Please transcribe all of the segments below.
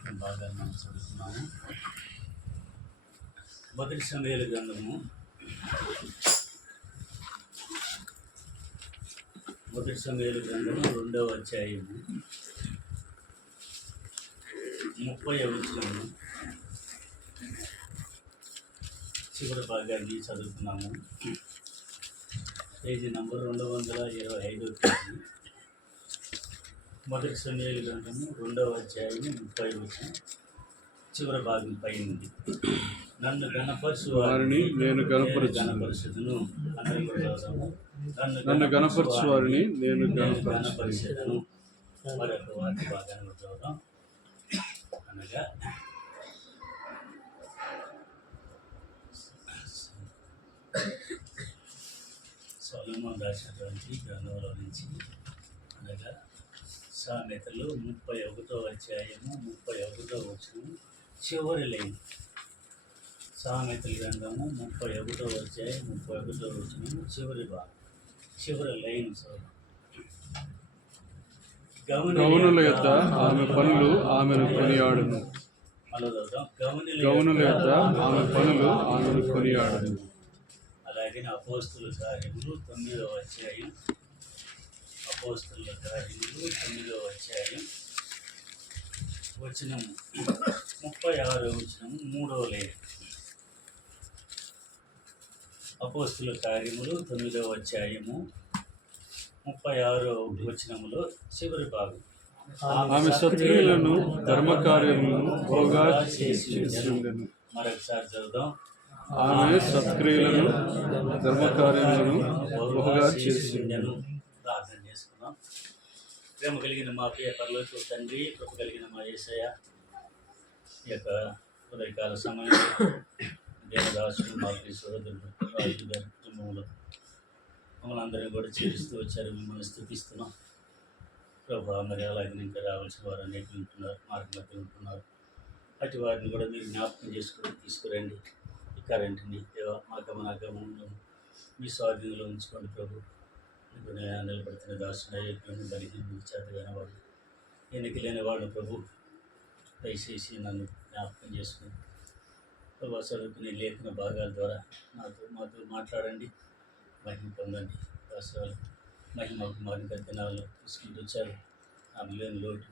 లేఖన భాగాలు మనం చదువుతున్నాము. మొదటి సమూయేలు గ్రంథము 2వ అధ్యాయము 30వ వచనము చివరి భాగాన్ని చదువుతున్నాము. Page number 225 page. మొదటి సమూయేలు గ్రంథము 2వ అధ్యాయము 30వ వచనం చివరి భాగం పైనుంది. నన్ను గణపరచు వారిని నేను గణపరచుదును. నన్ను గణపరచు వారిని నేను గణపరచుదును. మరొక వాటి భాగాన్ని చదువుదాం. అనగా సొలొమోను రాసినటువంటి గ్రంథంలో నుంచి అనగా సామెతలు 31వ అధ్యాయము 31వ వచనం చివరి లైన్. సామెతల గ్రంథము 31వ అధ్యాయం 31వ వచనం చివరి భాగం, చివరి లైన్. గౌనుల యొద్ద ఆమె పనులు ఆమెను కొనియాడును. గౌనుల యొద్ద ఆమె పనులు ఆమెను కొనియాడును. అలాగే అపోస్తుల కార్యములు 9వ అధ్యాయం, అపోస్తుల కార్యములు 9వ అధ్యాయం వచనం 36వ వచనం 3వ లైన్. అపోస్తుల కార్యములు 9వ అధ్యాయము 36వ వచనములో చివరి భాగం. ఆమె సత్క్రియలను ధర్మకార్యములను బాగా చేసిందెను. మరొకసారి చదువుదాం. ఆమె సత్క్రియలను ధర్మకార్యములను బాగా చేసిందెను. ప్రార్థన చేసుకున్నాం. ప్రేమ కలిగిన మా ప్రియ పరలోకపు తండ్రి, కృప కలిగిన మా యేసయ్య, ఈ యొక్క ఉదయకాల సమయంలో దేవదాసులు మా ప్రియ సోదరులు రాజు గారి కుటుంబంలో మమ్మల్ని అందరినీ కూడా చేరుస్తూ వచ్చారు. మిమ్మల్ని స్థుతిస్తున్నాం ప్రభా. మరి అలాగే ఇంకా రావాల్సిన వారు అనేక ఉంటున్నారు, మార్గమధ్య ఉంటున్నారు. అటు వారిని కూడా మీరు జ్ఞాపకం చేసుకుని తీసుకురండి. ఈ కరెంట్ని మా గమనాగమంలో మీ స్వాధీనంలో ఉంచుకోండి ప్రభు. మీకు నిలబడుతున్న దాసుని బలిహీన చేతగానే వాళ్ళు ఎన్నిక లేని వాళ్ళు ప్రభు, దయచేసి నన్ను జ్ఞాపకం చేసుకుని ప్రభు చదువుకునే లేఖన భాగాల ద్వారా మాతో మాట్లాడండి. మహిమ పొందండి. దాసులు మహిమ కుమారుని దినాల్లో తీసుకుంటూ వచ్చారు. ఆమె లేని లోటు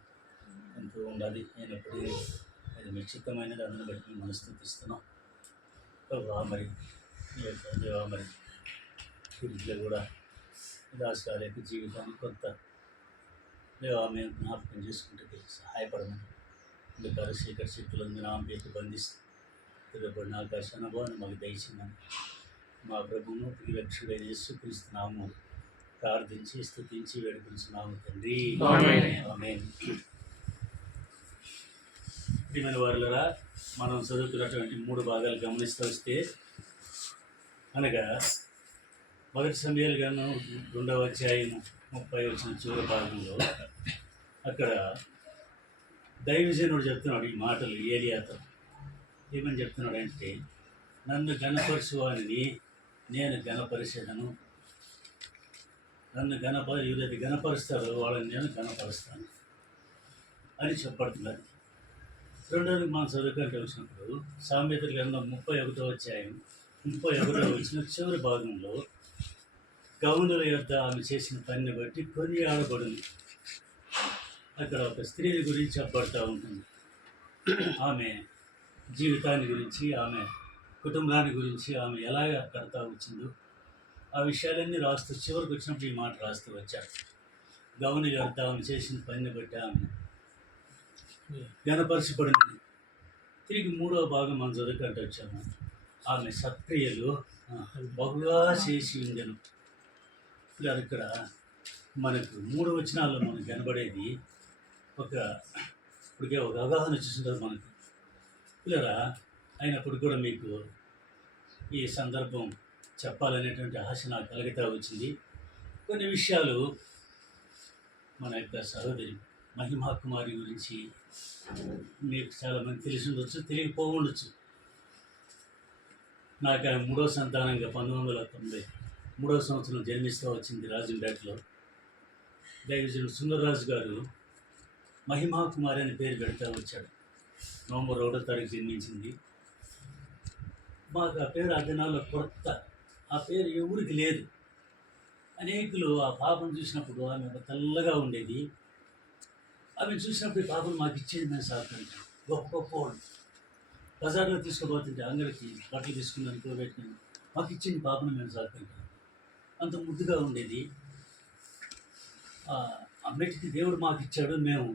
ఎంతో ఉండాలి. అయినప్పటికీ అది మీ చిత్తమైనది. అందుని బట్టి మనం స్థుతిస్తున్నాం ప్రభు. మరి ఈ యొక్క దేవా, మరి ఇంట్లో కూడా దాసుల యొక్క జీవితాన్ని కొంత దేవా మేము జ్ఞాపకం చేసుకుంటే సహాయపడమని అందుకారు శీకర శక్తులను నామపేసి బంధిస్తూ తిరగబడిన ఆకాశ అనుభవాన్ని మాకు దయచేయమని మా ప్రభువును ప్రియరక్షకుడైన యేసుక్రీస్తునామము ప్రార్థించి స్తుతించి వేడుకొంచున్నాము తండ్రి. ఆమేన్. ప్రియమైన వారులారా, మనం చదువుతున్నటువంటి 3 భాగాలు గమనిస్తూ వస్తే అనగా మొదటి సమూయేలు గ్రంథం 2వ అధ్యాయం 30వ వచనం చివరి భాగంలో అక్కడ దైవజనుడు చెప్తున్నాడు ఈ మాటలు ఏలియాతో. ఏమని చెప్తున్నాడంటే, నన్ను గణపరచువానిని నేను గణపరిచేదను. నన్ను ఎవరైతే గణపరుస్తారో వాళ్ళని నేను గణపరుస్తాను అని చెప్పబడుతున్నది. రెండోది మనం చదువుకుంటూ వచ్చినప్పుడు సామెతల గ్రంథం 31వ అధ్యాయం 31వ వచ్చిన చివరి భాగంలో గౌనుల యొద్ద ఆమె చేసిన పనిని బట్టి కొనియాడబడింది. అక్కడ ఒక స్త్రీని గురించి చెప్పబడుతూ ఉంటుంది. ఆమె జీవితాన్ని గురించి, ఆమె కుటుంబాన్ని గురించి, ఆమె ఎలాగ కడతా వచ్చిందో ఆ విషయాలన్నీ రాస్తూ చివరికి వచ్చినప్పుడు ఈ మాట రాస్తూ వచ్చారు. గౌని యొద్ద ఆమె చేసిన పనిని బట్టి ఆమె గణపరచబడింది. తిరిగి 3వ భాగం మనం చదువుకుంటూ వచ్చాము. ఆమె సత్క్రియలు బహుగా చేసి ఉండెను. ఇక్కడ మనకు 3 వచనాల్లో మనకు కనబడేది ఇప్పటికే ఒక అవగాహన వచ్చేసింటుంది మనకు పిల్లరా. అయినప్పుడు కూడా మీకు ఈ సందర్భం చెప్పాలనేటువంటి ఆశ నాకు కలుగుతూ వచ్చింది. కొన్ని విషయాలు మన యొక్క సహోదరి మహిమా కుమారి గురించి మీకు చాలామంది తెలిసి ఉండొచ్చు, తెలియకపోవచ్చు. నాకు 3వ సంతానంగా 1993వ సంవత్సరం జన్మిస్తూ వచ్చింది రాజంపేటలో. దైవజనుడు సుందరరాజు గారు మహిమా కుమారి అని పేరు పెడతా వచ్చాడు. నవంబర్ 1వ తారీఖు జన్మించింది. మాకు ఆ పేరు ఆ దినాల్లో కొత్త, ఆ పేరు ఎవరికి లేదు. అనేకులు ఆ పాపను చూసినప్పుడు ఆమె ఒక తెల్లగా ఉండేది. ఆమెను చూసినప్పుడు ఈ పాపను మాకు ఇచ్చేది మేము సాగుతుంటాం. గొప్ప గొప్ప వాళ్ళు బజార్లో తీసుకుపోతుంటే అంగడికి బట్టలు తీసుకున్నాను కూరబెట్టుకుని మాకు ఇచ్చిన పాపను మేము సాగుతుంటాం. అంత ముద్దుగా ఉండేది. ఆ మెట్టికి దేవుడు మాకు ఇచ్చాడు, మేము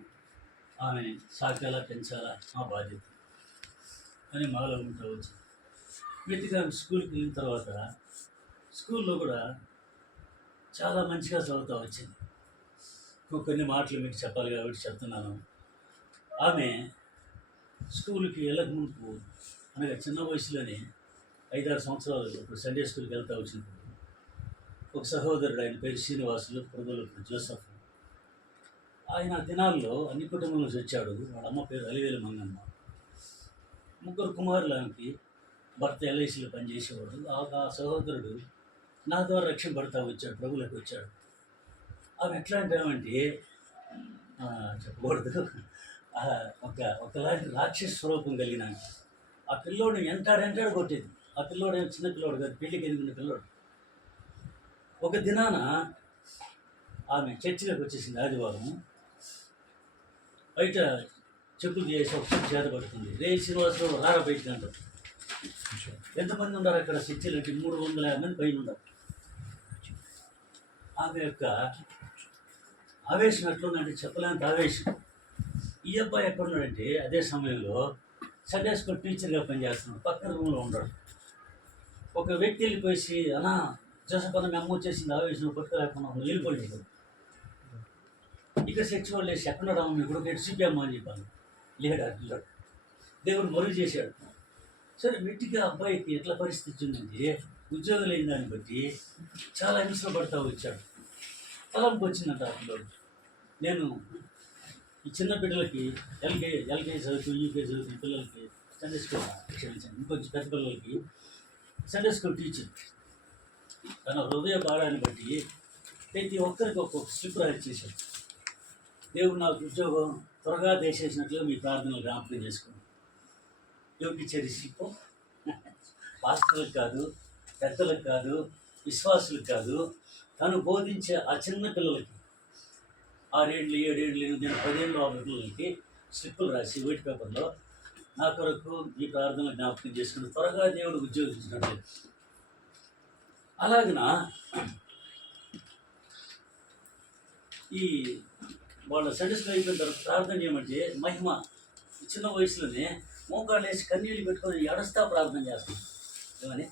ఆమె సాకాలా పెంచాలా మా బాధ్యత అని మాలో ఉంటా వచ్చింది. మెట్టిగా స్కూల్కి వెళ్ళిన తర్వాత స్కూల్లో కూడా చాలా మంచిగా చదువుతూ వచ్చింది. కొన్ని మాటలు మీకు చెప్పాలి కాబట్టి చెప్తున్నాను. ఆమె స్కూల్కి వెళ్ళకముందు అనగా చిన్న వయసులోనే 5-6 సంవత్సరాలు ఇప్పుడు సండే స్కూల్కి వెళ్తూ వచ్చినప్పుడు ఒక సహోదరుడు, ఆయన పేరు శ్రీనివాసులు, ప్రభువులు జోసఫ్. ఆయన దినాల్లో అన్ని కుటుంబాల నుంచి వచ్చాడు. వాళ్ళ అమ్మ పేరు అలివేలు మంగమ్మ. 3 కుమారులు ఆమెకి. భర్త ఎల్ఐసిలో పనిచేసేవాడు. ఆ సహోదరుడు నా ద్వారా రక్షింపబడతా వచ్చాడు, ప్రభువులకు వచ్చాడు. ఆమె ఎట్లా అంటామంటే చెప్పకూడదు, ఒకలాంటి రాక్షస స్వరూపం కలిగిన ఆ పిల్లోడు ఎంటాడు కొట్టేది. ఆ పిల్లోడు చిన్న పిల్లోడు కాదు, పెళ్లికి ఎదిగిన పిల్లోడు. ఒక దినాన ఆమె చర్చిలోకి వచ్చేసింది ఆదివారం. బయట చెప్పులు చేసి ఒక చేత పడుతుంది. రే శ్రీనివాసరావు రారా బయటకు అంటారు. ఎంతమంది ఉన్నారు అక్కడ చర్చిలు అంటే 350 మంది పైన ఉన్నారు. ఆమె యొక్క ఆవేశం ఎట్లుందంటే చెప్పలేంత ఆవేశం. ఈ అబ్బాయి ఎక్కడున్నాడంటే అదే సమయంలో సండే స్కూల్ టీచర్గా పనిచేస్తున్నాడు, పక్కన రూమ్లో ఉన్నాడు. ఒక వ్యక్తి వెళ్ళిపోయి అన్నా జోసఫ్ అన్న మేము వచ్చేసింది, ఆవేశం పట్టుకోలేకున్నాం, వెళ్ళిపోలేదు. ఇక్కడ చర్చి వాళ్ళు వేసి ఎక్కడ రాము మీ కూడా సిపిఎమ్మ అని చెప్పాను. లేడా పిల్లాడు దేవుడు మరుగు చేశాడు. సరే మెట్టిగా అబ్బాయికి ఎట్లా పరిస్థితి ఉందంటే ఉద్యోగం లేని దాన్ని బట్టి చాలా హింసలు పడతా వచ్చాడు. తలంపు వచ్చిందంట ఆ పిల్లడు. నేను ఈ చిన్న బిడ్డలకి ఎల్కేజీ చదువుతూ యూకేజీ చదువుతున్న పిల్లలకి సండే స్కూల్ క్షమించాను, ఇంకొంచెం పెద్ద పిల్లలకి సండే స్కూల్ టీచర్. తన హృదయ భారాన్ని బట్టి ప్రతి ఒక్కరికి ఒక్కొక్క స్లిప్ రాసి చేశాడు. దేవుడు నాకు ఉద్యోగం త్వరగా దేశేసినట్లుగా మీ ప్రార్థనలు జ్ఞాపకం చేసుకోండి. దేవుడికి ఇచ్చే స్లిప్ పాస్టర్లకు కాదు, పెద్దలకు కాదు, విశ్వాసులకు కాదు, తను బోధించే ఆ చిన్న పిల్లలకి 6 ఏళ్ళు 7 ఏళ్ళు 8 ఏళ్ళు 10 ఏళ్ళు పిల్లలకి స్లిప్పులు రాసి వైట్ పేపర్లో నా కొరకు ఈ ప్రార్థనలు జ్ఞాపకం చేసుకుని త్వరగా దేవుడు ఉద్యోగం ఇచ్చినట్లేదు. అలాగిన ఈ వాళ్ళ సండేస్లో అయిపోయిన తర్వాత ప్రార్థన చేయమంటే మహిమ చిన్న వయసులోనే మోకాళ్ళు వేసి కన్నీళ్ళు పెట్టుకొని ఎడస్తా ప్రార్థన చేస్తాం. ఏమని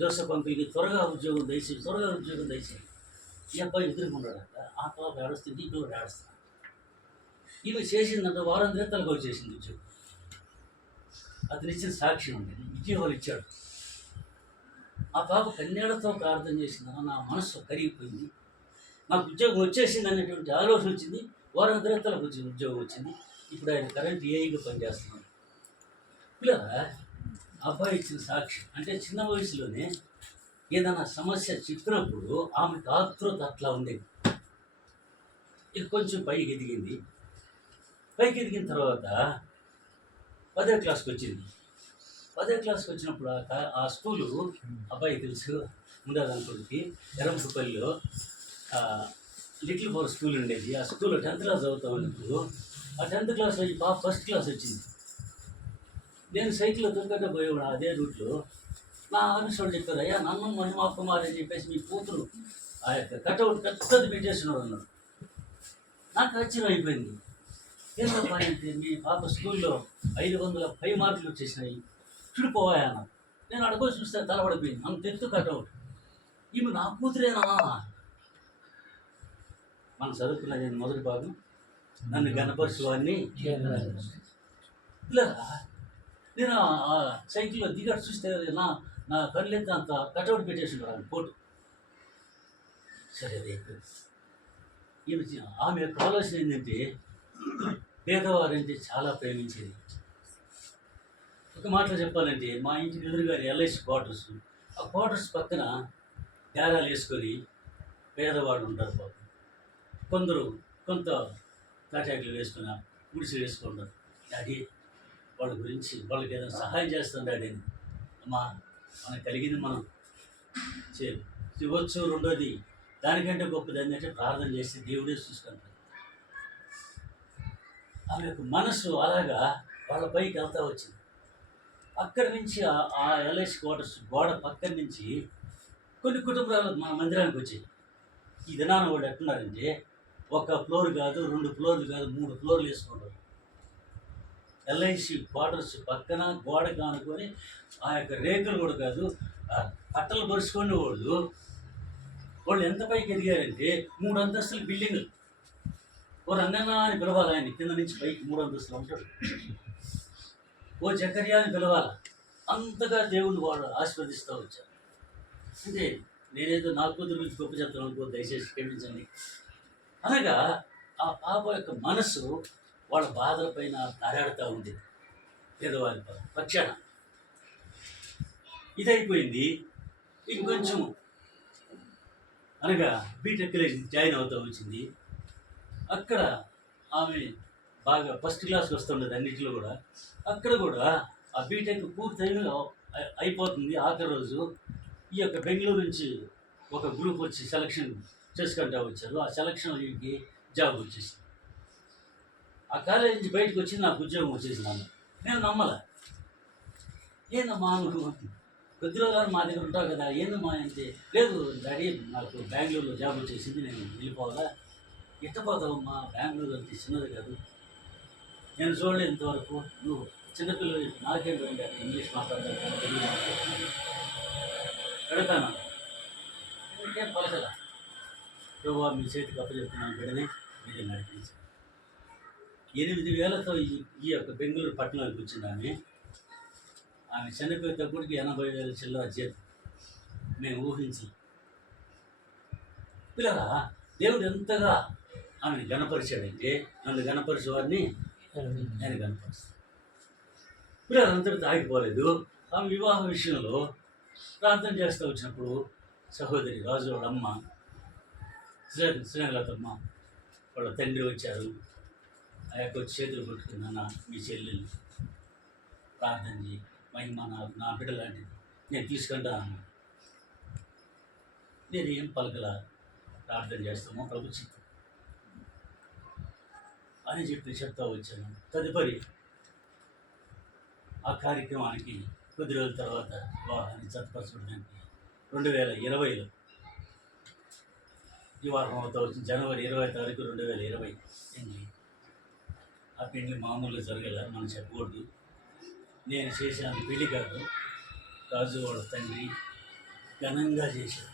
జోసఫ్ అంకుల్కి త్వరగా ఉద్యోగం దయచేసి ఈ అబ్బాయి ఎదుర్కొన్నాడంట. ఆ తర్వాత ఏడుస్తుంది, ఈ పిల్లలు ఏడుస్తాను. ఈమె చేసిందంట వారం దినాలకు వచ్చేసింది ఉద్యోగం. అతను ఇచ్చిన సాక్ష్యం ఉండేది, విజయవాళ్ళు ఇచ్చాడు. ఆ పాప కన్యాలతో ప్రార్థన చేసిందా, నా మనసు కరిగిపోయింది, నాకు ఉద్యోగం వచ్చేసింది అనేటువంటి ఆలోచన వచ్చింది. వారం దినాలకు వచ్చింది ఉద్యోగం వచ్చింది. ఇప్పుడు ఆయన కరెంట్ ఏఐగా పనిచేస్తున్నాడు. ఇలా అబ్బాయి ఇచ్చిన సాక్ష్యం అంటే చిన్న వయసులోనే ఏదైనా సమస్య చెప్పినప్పుడు ఆమెకు ఆతృత అట్లా ఉండేది. ఇక కొంచెం పైకి ఎదిగింది. పైకి ఎదిగిన తర్వాత 10వ క్లాస్కి వచ్చింది. 10వ క్లాస్కి వచ్చినప్పుడు ఆ స్కూలు అబ్బాయి తెలుసు ఉండేదనుకోడికి ఎరంపుపల్లిలో లిటిల్ ఫోర్ స్కూల్ ఉండేది. ఆ స్కూల్లో 10th క్లాస్ చదువుతా ఉన్నప్పుడు ఆ 10th క్లాస్లో ఈ పాప ఫస్ట్ క్లాస్ వచ్చింది. నేను సైకిల్లో దొరికట్టే పోయేవాడు అదే రూట్లో. నా ఆఫీస్ వాళ్ళు చెప్పారు, అయ్యా నన్ను మహిమా కుమార్ అని చెప్పేసి మీ కూతురు ఆ యొక్క కటౌట్ పెద్దది పెట్టేసినాడు అన్నాడు. నాకు ఆశ్చర్యం అయిపోయింది. ఏంటబ్బా అంటే మీ పాప స్కూల్లో 500 మార్కులు వచ్చేసినాయి, చూడిపోవాయా అన్నారు. నేను అడుగు చూస్తే తలపడిపోయింది, అంత ఎత్తు కటౌట్. ఈమె నా కూతురేనా? మనం చదువుకున్నది మొదటి భాగం, నన్ను గణపరచువాన్ని. ఇలా నేను ఆ సైకిల్లో దిగట్టు చూస్తే నా కళ్ళెంత అంత కటౌట్ పెట్టేసినాడు ఫోటో. సరే అదే ఆమె యొక్క ఆలోచన ఏంటంటే పేదవారంటే చాలా ప్రేమించేది. ఒక మాటలో చెప్పాలంటే మా ఇంటికి ఎదురుగా ఎల్ఐసి క్వార్టర్స్, ఆ క్వార్టర్స్ పక్కన డేరాలు వేసుకొని పేదవాళ్ళు ఉంటారు పాపం. కొందరు కొంత కాటాకులు వేసుకున్న గుడిసెలు వేసుకుంటారు. డాడీ వాళ్ళ గురించి వాళ్ళకి ఏదైనా సహాయం చేస్తాం డాడీ అని. అమ్మా మనకు కలిగింది మనం ఇవ్వచ్చు. రెండోది దానికంటే గొప్పది ఏంటంటే ప్రార్థన చేసి దేవుడే చూసుకుంటాడు. ఆమె యొక్క మనసు అలాగా వాళ్ళ పైకి వెళ్తా వచ్చింది. అక్కడి నుంచి ఆ ఎల్ఐసి క్వార్టర్స్ గోడ పక్కన నుంచి కొన్ని కుటుంబాలు మన మందిరానికి వచ్చాయి. ఈ దినాన వాళ్ళు ఎట్టున్నారంటే ఒక ఫ్లోర్ కాదు, 2 ఫ్లోర్లు కాదు, 3 ఫ్లోర్లు వేసుకుంటారు. ఎల్ఐసి క్వార్టర్స్ పక్కన గోడ కానుకొని ఆ యొక్క రేకులు కూడా కాదు, పట్టలు పరుచుకునే వాళ్ళు ఎంత పైకి ఎదిగారంటే 3 అంతస్తుల బిల్డింగ్. ఓ రంగన్న అని పిలవాలి, ఆయన కింద నుంచి పైకి 3 అంతస్తులు ఉంటాడు. ఓ జకర్యా అని పిలవాలి. అంతగా దేవుడు వాడు ఆశీర్వదిస్తూ వచ్చారు. అంటే నేనేదో నా కూతురు గురించి గొప్ప చెప్తాను అనుకో, దయచేసి క్షమించండి. అనగా ఆ పాప యొక్క మనసు వాళ్ళ బాధల పైన తారాడుతూ ఉంది. పేదవారి పక్షాన ఇదైపోయింది. ఇంకొంచెం అనగా బీటెక్లో జాయిన్ అవుతూ వచ్చింది. అక్కడ ఆమె బాగా ఫస్ట్ క్లాస్కి వస్తుండేది అన్నింటిలో కూడా. అక్కడ కూడా ఆ బీటెక్ పూర్తి అయిపోతుంది. ఆఖరి రోజు ఈ యొక్క బెంగళూరు నుంచి ఒక గ్రూప్ వచ్చి సెలక్షన్ చేసుకుంటూ వచ్చారు. ఆ సెలక్షన్ వీరికి జాబ్ వచ్చేసింది. ఆ కాలేజీ నుంచి బయటకు వచ్చి నాకు ఉద్యోగం వచ్చేసినాను. నేను నమ్మలే. ఏందమ్మా నువ్వు కొద్ది రోజులు మా దగ్గర ఉంటావు కదా, ఏందమ్మా అంటే, లేదు డాడీ నాకు బెంగళూరులో జాబ్ వచ్చేసింది, నేను వెళ్ళిపోవాలా. ఎట్టపోతావమ్మా, బెంగళూరు అంటే చిన్నది కాదు, నేను చూడలేదు ఇంతవరకు. నువ్వు చిన్నపిల్లలు నాకేం పెట్టాను, ఇంగ్లీష్ మాట్లాడతాను, తెలుగు మాట్లాడతాను, పెడతాను. ఇంకేం పలకల. ప్రభు మీ చేతికి అప్పచెప్తున్నాను, బిడ్డని మీరే నడిపించాను. 8,000తో ఈ యొక్క బెంగళూరు పట్టణంలోకి వచ్చింది. ఆమె చనిపోయేటప్పటికి 80,000 చిల్లర జీతం. మేము ఊహించి పిల్లరా దేవుడు ఎంతగా ఆమెను గణపరిచాడంటే, నన్ను గణపరిచేవాడిని నేను గణపరుస్తాను. పిల్లలు అంతటితో ఆగిపోలేదు. ఆమె వివాహ విషయంలో ప్రార్థన చేస్తూ వచ్చినప్పుడు సహోదరి రాజు వాళ్ళ అమ్మ శ్రీలతమ్మ వాళ్ళ తండ్రి వచ్చారు. ఆ యొక్క చేతులు కొట్టుకున్న మీ చెల్లెలు ప్రార్థన చేయి, మహిమ నా బిడ్డ లాంటిది, నేను తీసుకుంటాను. నేను ఏం పలకల, ప్రార్థన చేస్తామో ప్రభు చిత్తం అని చెప్పి చెప్తా వచ్చాను. తదుపరి ఆ కార్యక్రమానికి కొద్ది రోజుల తర్వాత వివాహాన్ని జతపరచడానికి 2020లో వివాహం అవుతా వచ్చింది. జనవరి 20 తారీఖు 2020 పెళ్ళి. ఆ పెళ్ళి మామూలుగా జరగల, మనం చెప్పకూడదు. నేను చేశాను పెళ్ళి కాదు, రాజు వాళ్ళ తండ్రి ఘనంగా చేశాను.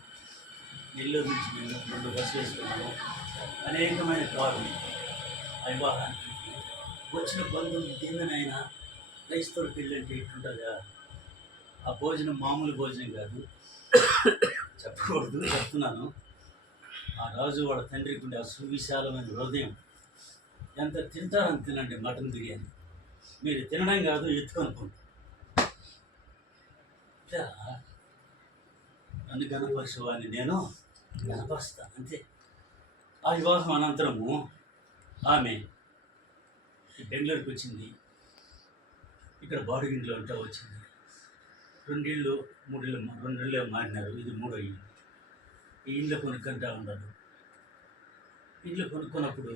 నెల్లూరు నుంచి మేము 2 బస్సులు వేసుకున్నాము. అనేకమైన కార్లు ఆ వివాహానికి వచ్చిన బంధువులు కిందనైనా క్రైస్తవుల పెళ్ళి అంటే ఇట్లుంటుందా? ఆ భోజనం మామూలు భోజనం కాదు, చెప్పకూడదు, చెప్తున్నాను. ఆ రాజు వాళ్ళ తండ్రికి ఉండే ఆ సువిశాలమైన హృదయం. ఎంత తింటారని తినండి మటన్ బిర్యానీ. మీరు తినడం కాదు, ఎత్తుకొనుకోండి. నన్ను గణపరిచేవాడిని నేను గణపరుస్తాను అంతే. ఆ వివాహం అనంతరము ఆమె బెంగళూరుకి వచ్చింది. ఇక్కడ బాడుగింట్లో ఉంటూ వచ్చింది. 2 ఇళ్ళు 2 ఇళ్ళు మారినారు. ఇది 3వ ఇల్లు. ఈ ఇల్లు కొనుక్కుంటా ఉన్నారు. ఇల్లు కొనుక్కున్నప్పుడు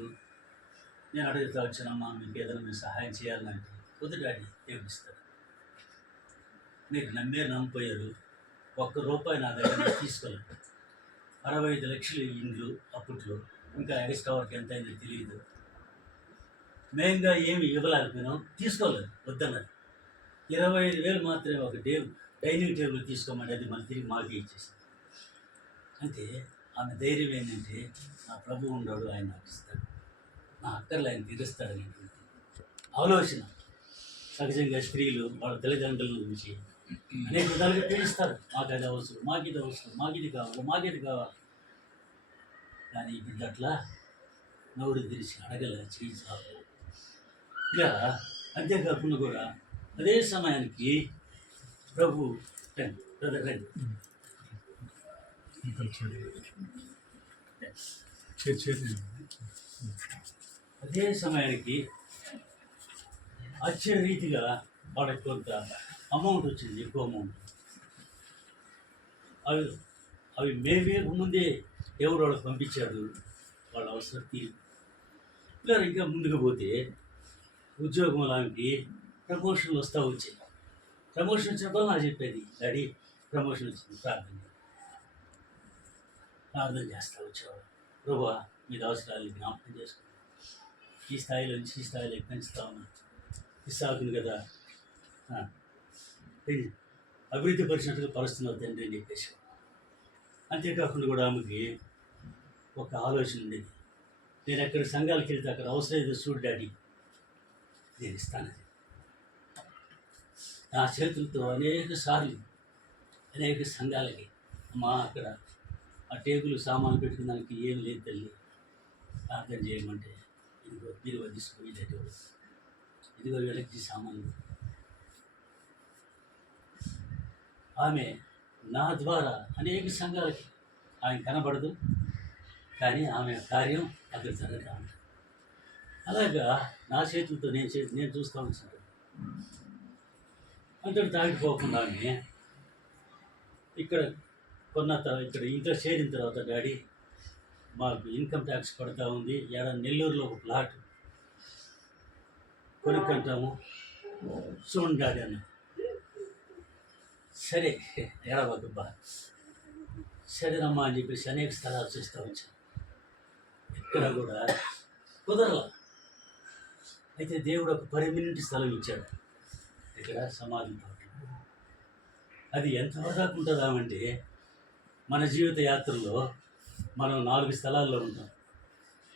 నేను అడుగుతా వచ్చానమ్మా, మీకు ఏదైనా మీరు సహాయం చేయాలంటే వద్దు డాడీ, ఏమిస్తారు, మీరు నమ్మిపోయారు, ₹1 నా దగ్గర తీసుకోలేదు. 65 లక్షలు ఇండ్లు అప్పట్లో, ఇంకా ఎక్స్ట్రా వర్క్ ఎంత అయిందో తెలియదు. మేంగా ఏమి ఇవ్వలేకపోయినాం, తీసుకోలేదు, వద్దన్నారు. 25,000 మాత్రమే ఒక డైనింగ్ టేబుల్ తీసుకోమని అది మన తిరిగి మాకే ఇచ్చేసింది. అంటే ఆమె ధైర్యం ఏంటంటే, నా ప్రభు ఉన్నాడు, ఆయన నాకు ఇస్తాడు, నా అక్కర్లు ఆయన తీరుస్తాడు అనేటువంటి ఆలోచన. సహజంగా స్త్రీలు వాళ్ళ తల్లిదండ్రుల నుంచి అనేక విధాలుగా పీడిస్తారు. మాకు అది అవసరం, మాకు ఇది అవసరం, మాకు ఇది కావాలి, మాకు ఇది కావాలి. కానీ ఈ బిడ్డ అట్లా నోరు తెరిచి అడగల, చేయించాలి. ఇలా అంతేకాకుండా కూడా అదే సమయానికి ప్రభు బ్రదర్ రండి, అదే సమయానికి ఆశ్చర్యరీతిగా వాళ్ళకి కొంత అమౌంట్ వచ్చింది, ఎక్కువ అమౌంట్. అవి అవి మేమే ముందే దేవుడు వాళ్ళకి పంపించాడు, వాళ్ళ అవసరం తీరు. ఇలా ఇంకా ముందుకు పోతే ఉద్యోగం లాంటి ప్రమోషన్లు వస్తూ వచ్చాయి. ప్రమోషన్ వచ్చినప్పుడు నాకు చెప్పేది, డాడీ ప్రమోషన్ వచ్చింది, ప్రార్థన చేస్తూ వచ్చేవాడు. ప్రభువా మీ అవసరాలు జ్ఞాపకం చేసుకోండి, ఈ స్థాయిలో నుంచి ఈ స్థాయిలో పెంచుతా ఉన్నాను, ఇస్సాకుని కదా అభివృద్ధి పరిచినట్టుగా పరుస్తున్నావు తండ్రి అని చెప్పేసి. అంతేకాకుండా కూడా ఆమెకి ఒక ఆలోచన ఉండేది, నేను ఎక్కడ సంఘాలకు వెళ్తే అక్కడ అవసరం ఏదో చూడు డాడీ, నేను ఇస్తానని. నా చేతులతో అనేక సార్లు అనేక సంఘాలకి, అమ్మా అక్కడ ఆ టేబుల్ సామాన్లు పెట్టుకున్న దానికి ఏం లేదు తల్లి, ప్రార్థన చేయమంటే ఇదిగో మీరు తీసుకుని ఇదిగో వీళ్ళకి సామాన్లు. ఆమె నా ద్వారా అనేక సంఘాలకి ఆయన కనబడదు, కానీ ఆమె కార్యం అక్కడ జరగదు. అలాగా నా చేతులతో నేను చూస్తూ ఉంటాను. అంతటి తాగిపోకుండా ఆమె ఇక్కడ ఇక్కడ ఇంట్లో చేరిన తర్వాత డాడీ మాకు ఇన్కమ్ ట్యాక్స్ పడుతూ ఉంది, నెల్లూరులో ఒక ప్లాట్ కొనుక్కుంటాము చూడండి డాడీ అన్న. సరే ఏడవద్దబ్బా, సరేనమ్మా అని చెప్పేసి అనేక స్థలాలు చూస్తూ వచ్చాను, ఎక్కడ కూడా కుదరలా. అయితే దేవుడు ఒక పర్మనెంట్ స్థలం ఇచ్చాడు ఇక్కడ సమాధి తోట. అది ఎంతవరకు ఉంటుందామంటే మన జీవిత యాత్రలో మనం 4 స్థలాల్లో ఉంటాం.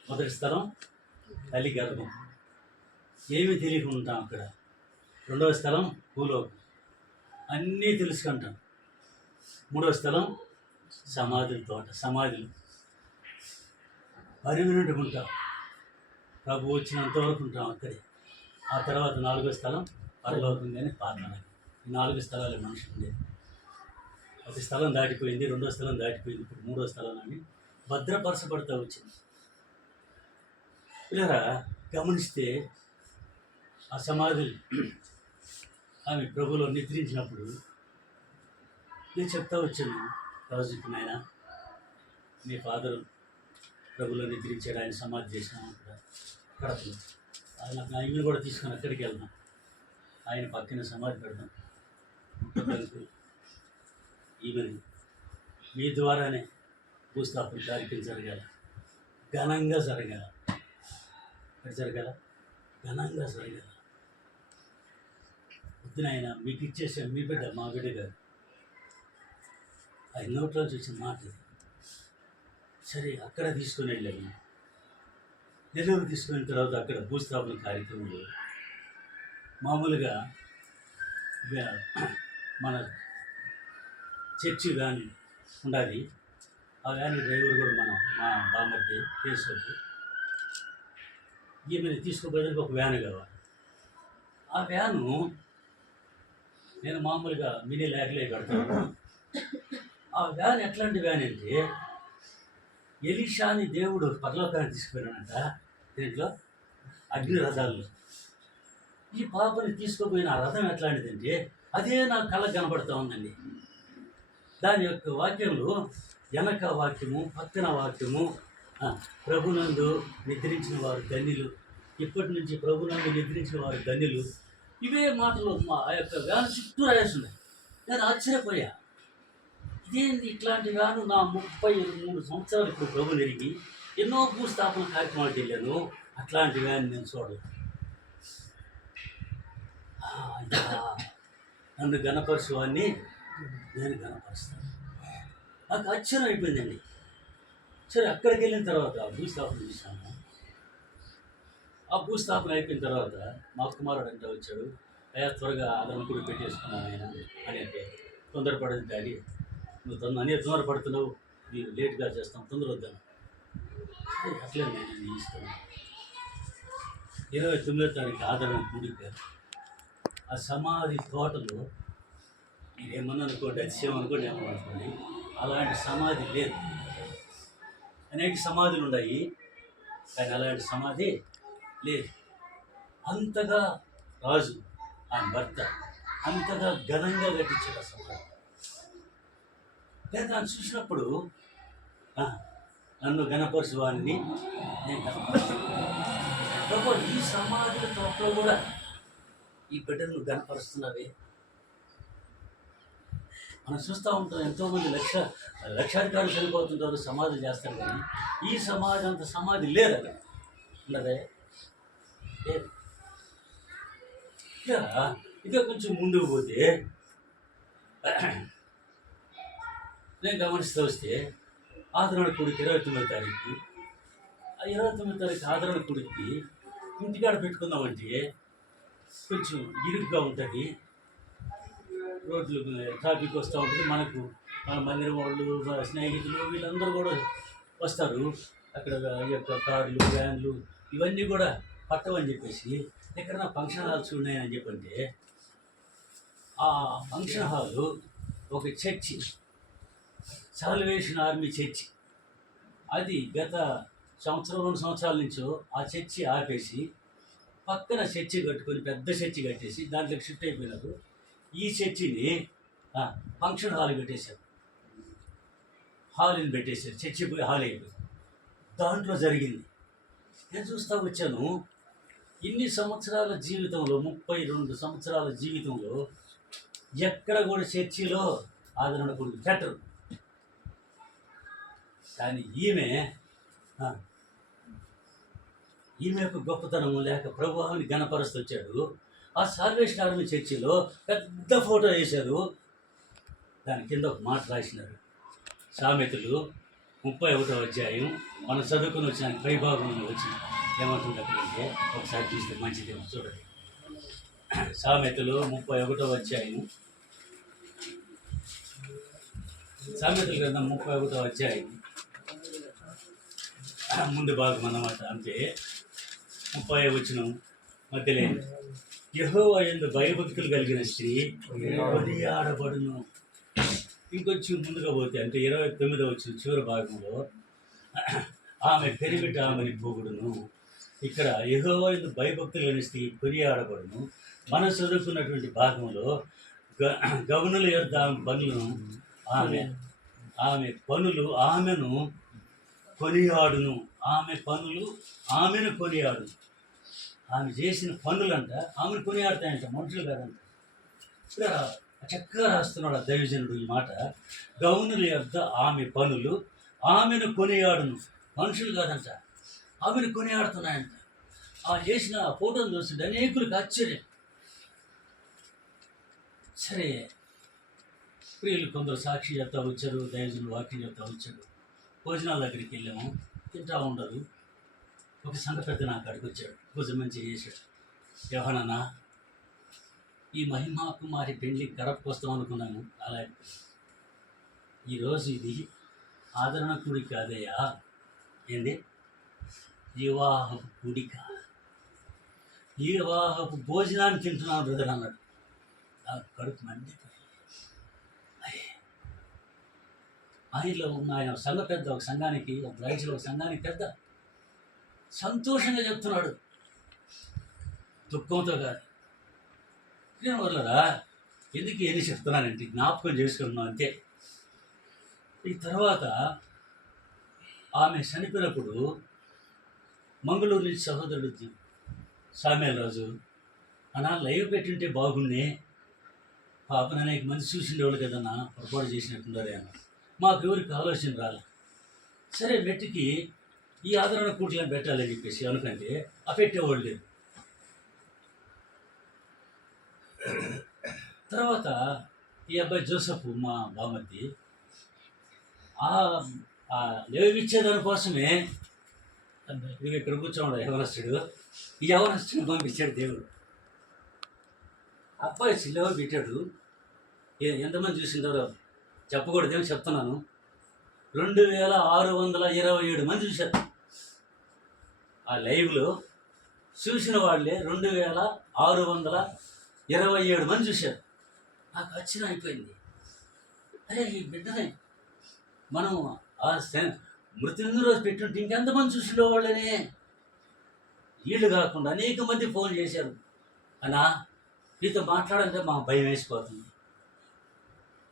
మొదటి స్థలం తల్లి గర్భం, ఏమీ తెలియకుండా ఉంటాం అక్కడ. రెండవ స్థలం భూలోకం, అన్నీ తెలుసుకుంటాం. మూడవ స్థలం సమాధుల తోట, సమాధులు పర్మనెంట్గా ఉంటాం, ప్రభు వచ్చినంత వరకు ఉంటాం అక్కడే. ఆ తర్వాత 4వ స్థలం పరలోకం, కానీ పాతాళం. ఈ 4 స్థలాలు మనిషి ఉండేది. ఒక స్థలం దాటిపోయింది, 2వ స్థలం దాటిపోయింది, ఇప్పుడు 3వ స్థలం అని భద్రపరచబడుతూ వచ్చింది. ఇలా గమనిస్తే ఆ సమాధులు ఆమె ప్రభులో నిద్రించినప్పుడు నేను చెప్తా వచ్చాను, రాజుకి నాయన మీ ఫాదరు ప్రభులో నిద్రించాడు, ఆయన సమాధి చేసినాము అక్కడ కడపలో. ఆయన ఈమెను కూడా తీసుకొని అక్కడికి వెళ్దాం, ఆయన పక్కన సమాధి పెడదాం. ఈమెను మీ ద్వారానే భూస్థాపన కార్యక్రమం జరగాల, ఘనంగా జరగాల. జరగాల, ఘనంగా జరగాల. వద్దున ఆయన మీకు ఇచ్చేసాను, మీ బిడ్డ మా బిడ్డ గారు. ఆయన నోట్లో చూసిన మాట. సరే అక్కడ తీసుకుని వెళ్ళాము. నెల్లూరు తీసుకున్న తర్వాత అక్కడ భూస్థాపన కార్యక్రమంలో మామూలుగా మన చర్చి వ్యాన్ ఉండాలి. ఆ వ్యాన్ డ్రైవర్ కూడా మా బామ్మర్ది కేశవకు. ఈమెను తీసుకుపోయేందుకు ఒక వ్యాన్ కావాలి. ఆ వ్యాను నేను మామూలుగా మినీ ల్యాగ్లే కడతాను. ఆ వ్యాన్ ఎట్లాంటి వ్యాన్ అంటే ఎలీషాని దేవుడు పరలోకాన్ని తీసుకుపోయినాడంట, దీంట్లో అగ్ని రథాల్లో. ఈ పాపని తీసుకుపోయిన ఆ రథం ఎట్లాంటిదంటే అదే నాకు కళ్ళకు కనపడుతూ ఉందండి. దాని యొక్క వాక్యంలో వెనక వాక్యము, పక్కన వాక్యము, ప్రభునందు నిద్రించిన వారు ధన్యులు, ఇప్పటి నుంచి ప్రభునందు నిద్రించిన వారు ధన్యులు, ఇవే మాటలు ఆ యొక్క వ్యాను చుట్టూ రాయేస్తున్నాయి. నేను ఆశ్చర్యపోయా, ఇదేంటి ఇట్లాంటి వ్యాను? నా 33 సంవత్సరాలు ఇప్పుడు ప్రభు నెరిగి ఎన్నో భూస్థాపన కార్యక్రమాలకు వెళ్ళాను, అట్లాంటి వ్యాన్ నేను చూడలేదు. నన్ను గణపరచువాన్ని నేను గణపరుస్తాను. నాకు ఆశ్చర్యం అయిపోయిందండి. సరే అక్కడికి వెళ్ళిన తర్వాత భూస్థాపన చేశాను. ఆ భూస్థాపన అయిపోయిన తర్వాత మా కుమారుడు అంటే వచ్చాడు, అయ్యా త్వరగా అదనం కూడా పెట్టేసుకున్నాను ఆయన అని. అంటే తొందరపడదు డాడీ, నువ్వు అనే తొందరపడుతున్నావు, నేను లేట్గా చేస్తాం, తొందర వద్దాను. అట్లే నేను ఇస్తాను. 29వ తారీఖు ఆదరణ కూడిపోయారు. ఆ సమాధి తోటలో నేనేమన్నా అనుకోండి, అతిశయం అనుకోండి, ఏమన్నా అనుకోండి, అలాంటి సమాధి లేదు. అనేక సమాధులు ఉన్నాయి, కానీ అలాంటి సమాధి లేదు. అంతగా రాజు ఆమె భర్త అంతగా ఘనంగా కట్టించాడు ఆ సమాధి. నేను దాన్ని చూసినప్పుడు "ఆ, నన్ను ఘనపరచువాన్ని నేను ఘనపరుస్తాను. ప్రభు, ఈ సమాధుల తోటలో కూడా ఈ బిడ్డను నువ్వు ఘనపరుస్తున్నావే." మనం చూస్తూ ఉంటాం, ఎంతోమంది లక్షాధికారులు చనిపోతుంటారు, సమాధి చేస్తారు, కానీ ఈ సమాధి అంత సమాధి లేదు అక్కడ ఉన్నదే లేదు. ఇంకా కొంచెం ముందుకు పోతే నేను గమనిస్తూ వస్తే ఆదరణ కొడుకు 29వ తారీఖు, ఆ 29వ తారీఖు ఆదరణ కొడుక్కి ఇంటికాడ పెట్టుకుందామంటే కొంచెం ఇరుగ్గా ఉంటుంది, రోడ్లు ట్రాఫిక్ వస్తూ ఉంటుంది, మనకు మన మందిరం వాళ్ళు మన స్నేహితులు వీళ్ళందరూ కూడా వస్తారు, అక్కడ ఈ యొక్క కార్లు వ్యాన్లు ఇవన్నీ కూడా పట్టవని చెప్పేసి ఎక్కడైనా ఫంక్షన్ హాల్స్ ఉన్నాయని చెప్పంటే ఆ ఫంక్షన్ హాలు ఒక చర్చి, సాల్వేషన్ ఆర్మీ చర్చి, అది గత 2 సంవత్సరాల నుంచో ఆ చర్చి ఆపేసి పక్కన చర్చి కట్టుకొని పెద్ద చర్చి కట్టేసి దాంట్లోకి షిఫ్ట్ అయిపోయినారు. ఈ చర్చిని ఫంక్షన్ హాల్ పెట్టేశారు, హాల్ని పెట్టేశారు, చర్చి పోయి హాల్ అయిపోయింది. దాంట్లో జరిగింది. నేను చూస్తూ వచ్చాను, ఇన్ని సంవత్సరాల జీవితంలో 32 సంవత్సరాల జీవితంలో ఎక్కడ కూడా చర్చిలో ఆదరణ కొడుకు పెట్టరు. కానీ ఈమె యొక్క గొప్పతనము లేక ప్రభువుని ఘనపరుస్తూ వచ్చాడు. ఆ సాల్వేషన్ ఆర్మీ చర్చిలో పెద్ద ఫోటో వేశారు, దాని కింద ఒక మాట రాసినారు. సామెతలు 31వ అధ్యాయం మనం చదువుకుని వచ్చిన పైభాగంలో వచ్చి ఏమంటుంది అక్కడంటే ఒకసారి చూస్తే మంచిదేమో చూడండి. సామెతలు 31వ అధ్యాయం, సామెతల గ్రంథం 31వ అధ్యాయం ముందు భాగం అన్నమాట. అంటే 30వ వచనం మధ్యలో యెహోవా యందు భయభక్తులు కలిగిన స్త్రీ కొనియాడబడును. ఇంకొంచెం ముందుగా పోతే అంటే 29వ వచనం చివరి భాగంలో ఆమె పెరిగిట ఆమెని పోగుడును. ఇక్కడ యెహోవా యందు భయభక్తులు కలిగిన స్త్రీ కొనియాడబడును. మనం చదువుకున్నటువంటి భాగంలో గవనుల యొక్క ఆమె పనులను ఆమె పనులు ఆమెను కొనియాడును. ఆమె పనులు ఆమెను కొనియాడును. ఆమె చేసిన పనులంట ఆమెను కొనియాడతాయంట, మనుషులు కాదంట. ఇక్కడ చక్కగా రాస్తున్నాడు ఆ దైవజనుడు ఈ మాట. గౌనుల యొక్క ఆమె పనులు ఆమెను కొనియాడును, మనుషులు కాదంట, ఆమెను కొనియాడుతున్నాయంట. ఆ చేసిన ఫోటోను చూస్తుంటే అనేకులకు ఆశ్చర్యం. సరే, ప్రియులు కొందరు సాక్షి చెప్తా వచ్చారు, దైవజనుడు వాక్యం చెప్తా వచ్చాడు. భోజనాల దగ్గరికి వెళ్ళాము, తింటా ఉండరు. ఒక సంఘ పెద్ద నా కాడికి వచ్చాడు, భోజనం మంచిగా చేశాడు. యోహానన్నా, ఈ మహిమా కుమారి పెళ్లి గడపకు వస్తాం అనుకున్నాను, అలా ఈరోజు ఇది ఆదరణ కూడిక కాదయ్యా, ఏంది వివాహపు కూడిక, వివాహపు భోజనాన్ని తింటున్నాను బ్రదర్ అన్నాడు. నాకు కడుపు మండిపోయింది. ఆయనలో ఉన్న ఆయన సంఘ పెద్ద, ఒక సంఘానికి, ఒక బ్రాంచ్లో ఒక సంఘానికి పెద్ద, సంతోషంగా చెప్తున్నాడు, దుఃఖంతో కాదు. నేను వదలరా, ఎందుకు ఏది చెప్తున్నానంటే జ్ఞాపకం చేసుకున్నాను అంతే. ఈ తర్వాత ఆమె చనిపోయినప్పుడు మంగళూరు నుంచి సహోదరుడు సామ్యాల్ రాజు అన్నా లైవ్ పెట్టింటే బాగుండే, పాపను అనేక మంది చూసిండేవాళ్ళు కదన్నా, పొరపాటు చేసినట్టున్నారే అన్న. మాకు ఎవరికి ఆలోచన రాలే. సరే మెట్టికి ఈ ఆదరణ కూట్లను పెట్టాలని చెప్పేసి అనుకంటే ఆ పెట్టేవాళ్ళు లేదు. తర్వాత ఈ అబ్బాయి జోసఫ్ మా బామర్ది లేవిచ్చే దానికోసమే ఇది ఇక్కడ కూర్చోండి యవనస్తుడు, ఈ యవనస్తుడు పంపించాడు దేవుడు. అబ్బాయి చిల్లవ పెట్టాడు. ఎంతమంది చూసింటారో చెప్పకూడదేమో చెప్తున్నాను. 2627 మంది చూశారు ఆ లైవ్లో. చూసిన వాళ్ళే 2627 మంది చూశారు. నాకు ఆశ్చర్యం అయిపోయింది. అరే ఈ బిడ్డనే మనం ఆ మృత్యుంజయ రోజు పెట్టుంటే ఇంకెంతమంది చూసిన వాళ్ళనే. వీళ్ళు కాకుండా అనేక మంది ఫోన్ చేశారు, అన్నా నీతో మాట్లాడంటే మా భయం వేసిపోతుంది,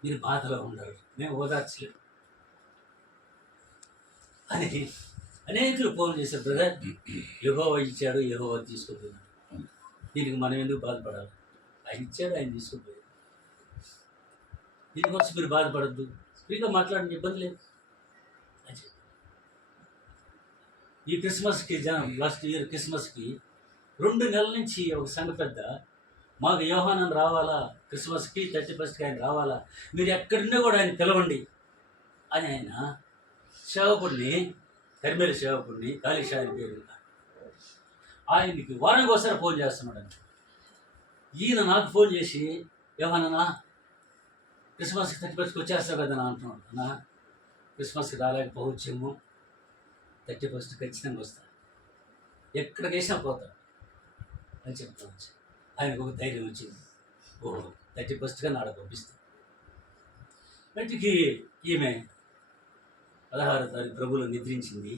మీరు బాధలో ఉండరు, మేము ఓదార్చలేము అని అనేకులు ఫోన్ చేశారు. బ్రదర్, యెహోవా ఇచ్చాడు, యెహోవా తీసుకుపోయాడు, దీనికి మనం ఎందుకు బాధపడాలి? ఆయన ఇచ్చాడు, ఆయన తీసుకుపోయాడు, దీనికోసం మీరు బాధపడద్దు, ఫ్రీగా మాట్లాడిన ఇబ్బంది లేదు అని చెప్పి. ఈ క్రిస్మస్కి లాస్ట్ ఇయర్ క్రిస్మస్కి 2 నెలల నుంచి ఒక సంఘ పెద్ద, మాకు యోహానం రావాలా, క్రిస్మస్కి 31st ఆయన రావాలా, మీరు ఎక్కడున్నా కూడా ఆయన పిలవండి అని ఆయన సేవకుడిని, కరిమేలి సేవకుడిని, కాళీషా ఆయన పేరు, ఆయనకి వారానికి ఒకసారి ఫోన్ చేస్తున్నాడు. ఈయన నాకు ఫోన్ చేసి, యోహానన్నా క్రిస్మస్కి 31st వచ్చేస్తావు కదా నా అంటున్నాడు. అన్నా క్రిస్మస్కి రాలేకపోవచ్చేమో, 31st ఖచ్చితంగా వస్తా, ఎక్కడికి వేసినా పోతా అని చెప్తా వచ్చి ఆయనకు ఒక ధైర్యం వచ్చింది. ఓ 31st నాడ పంపిస్తాను. బయటికి ఈమె 16వ తారీఖు ప్రభువులో నిద్రించింది.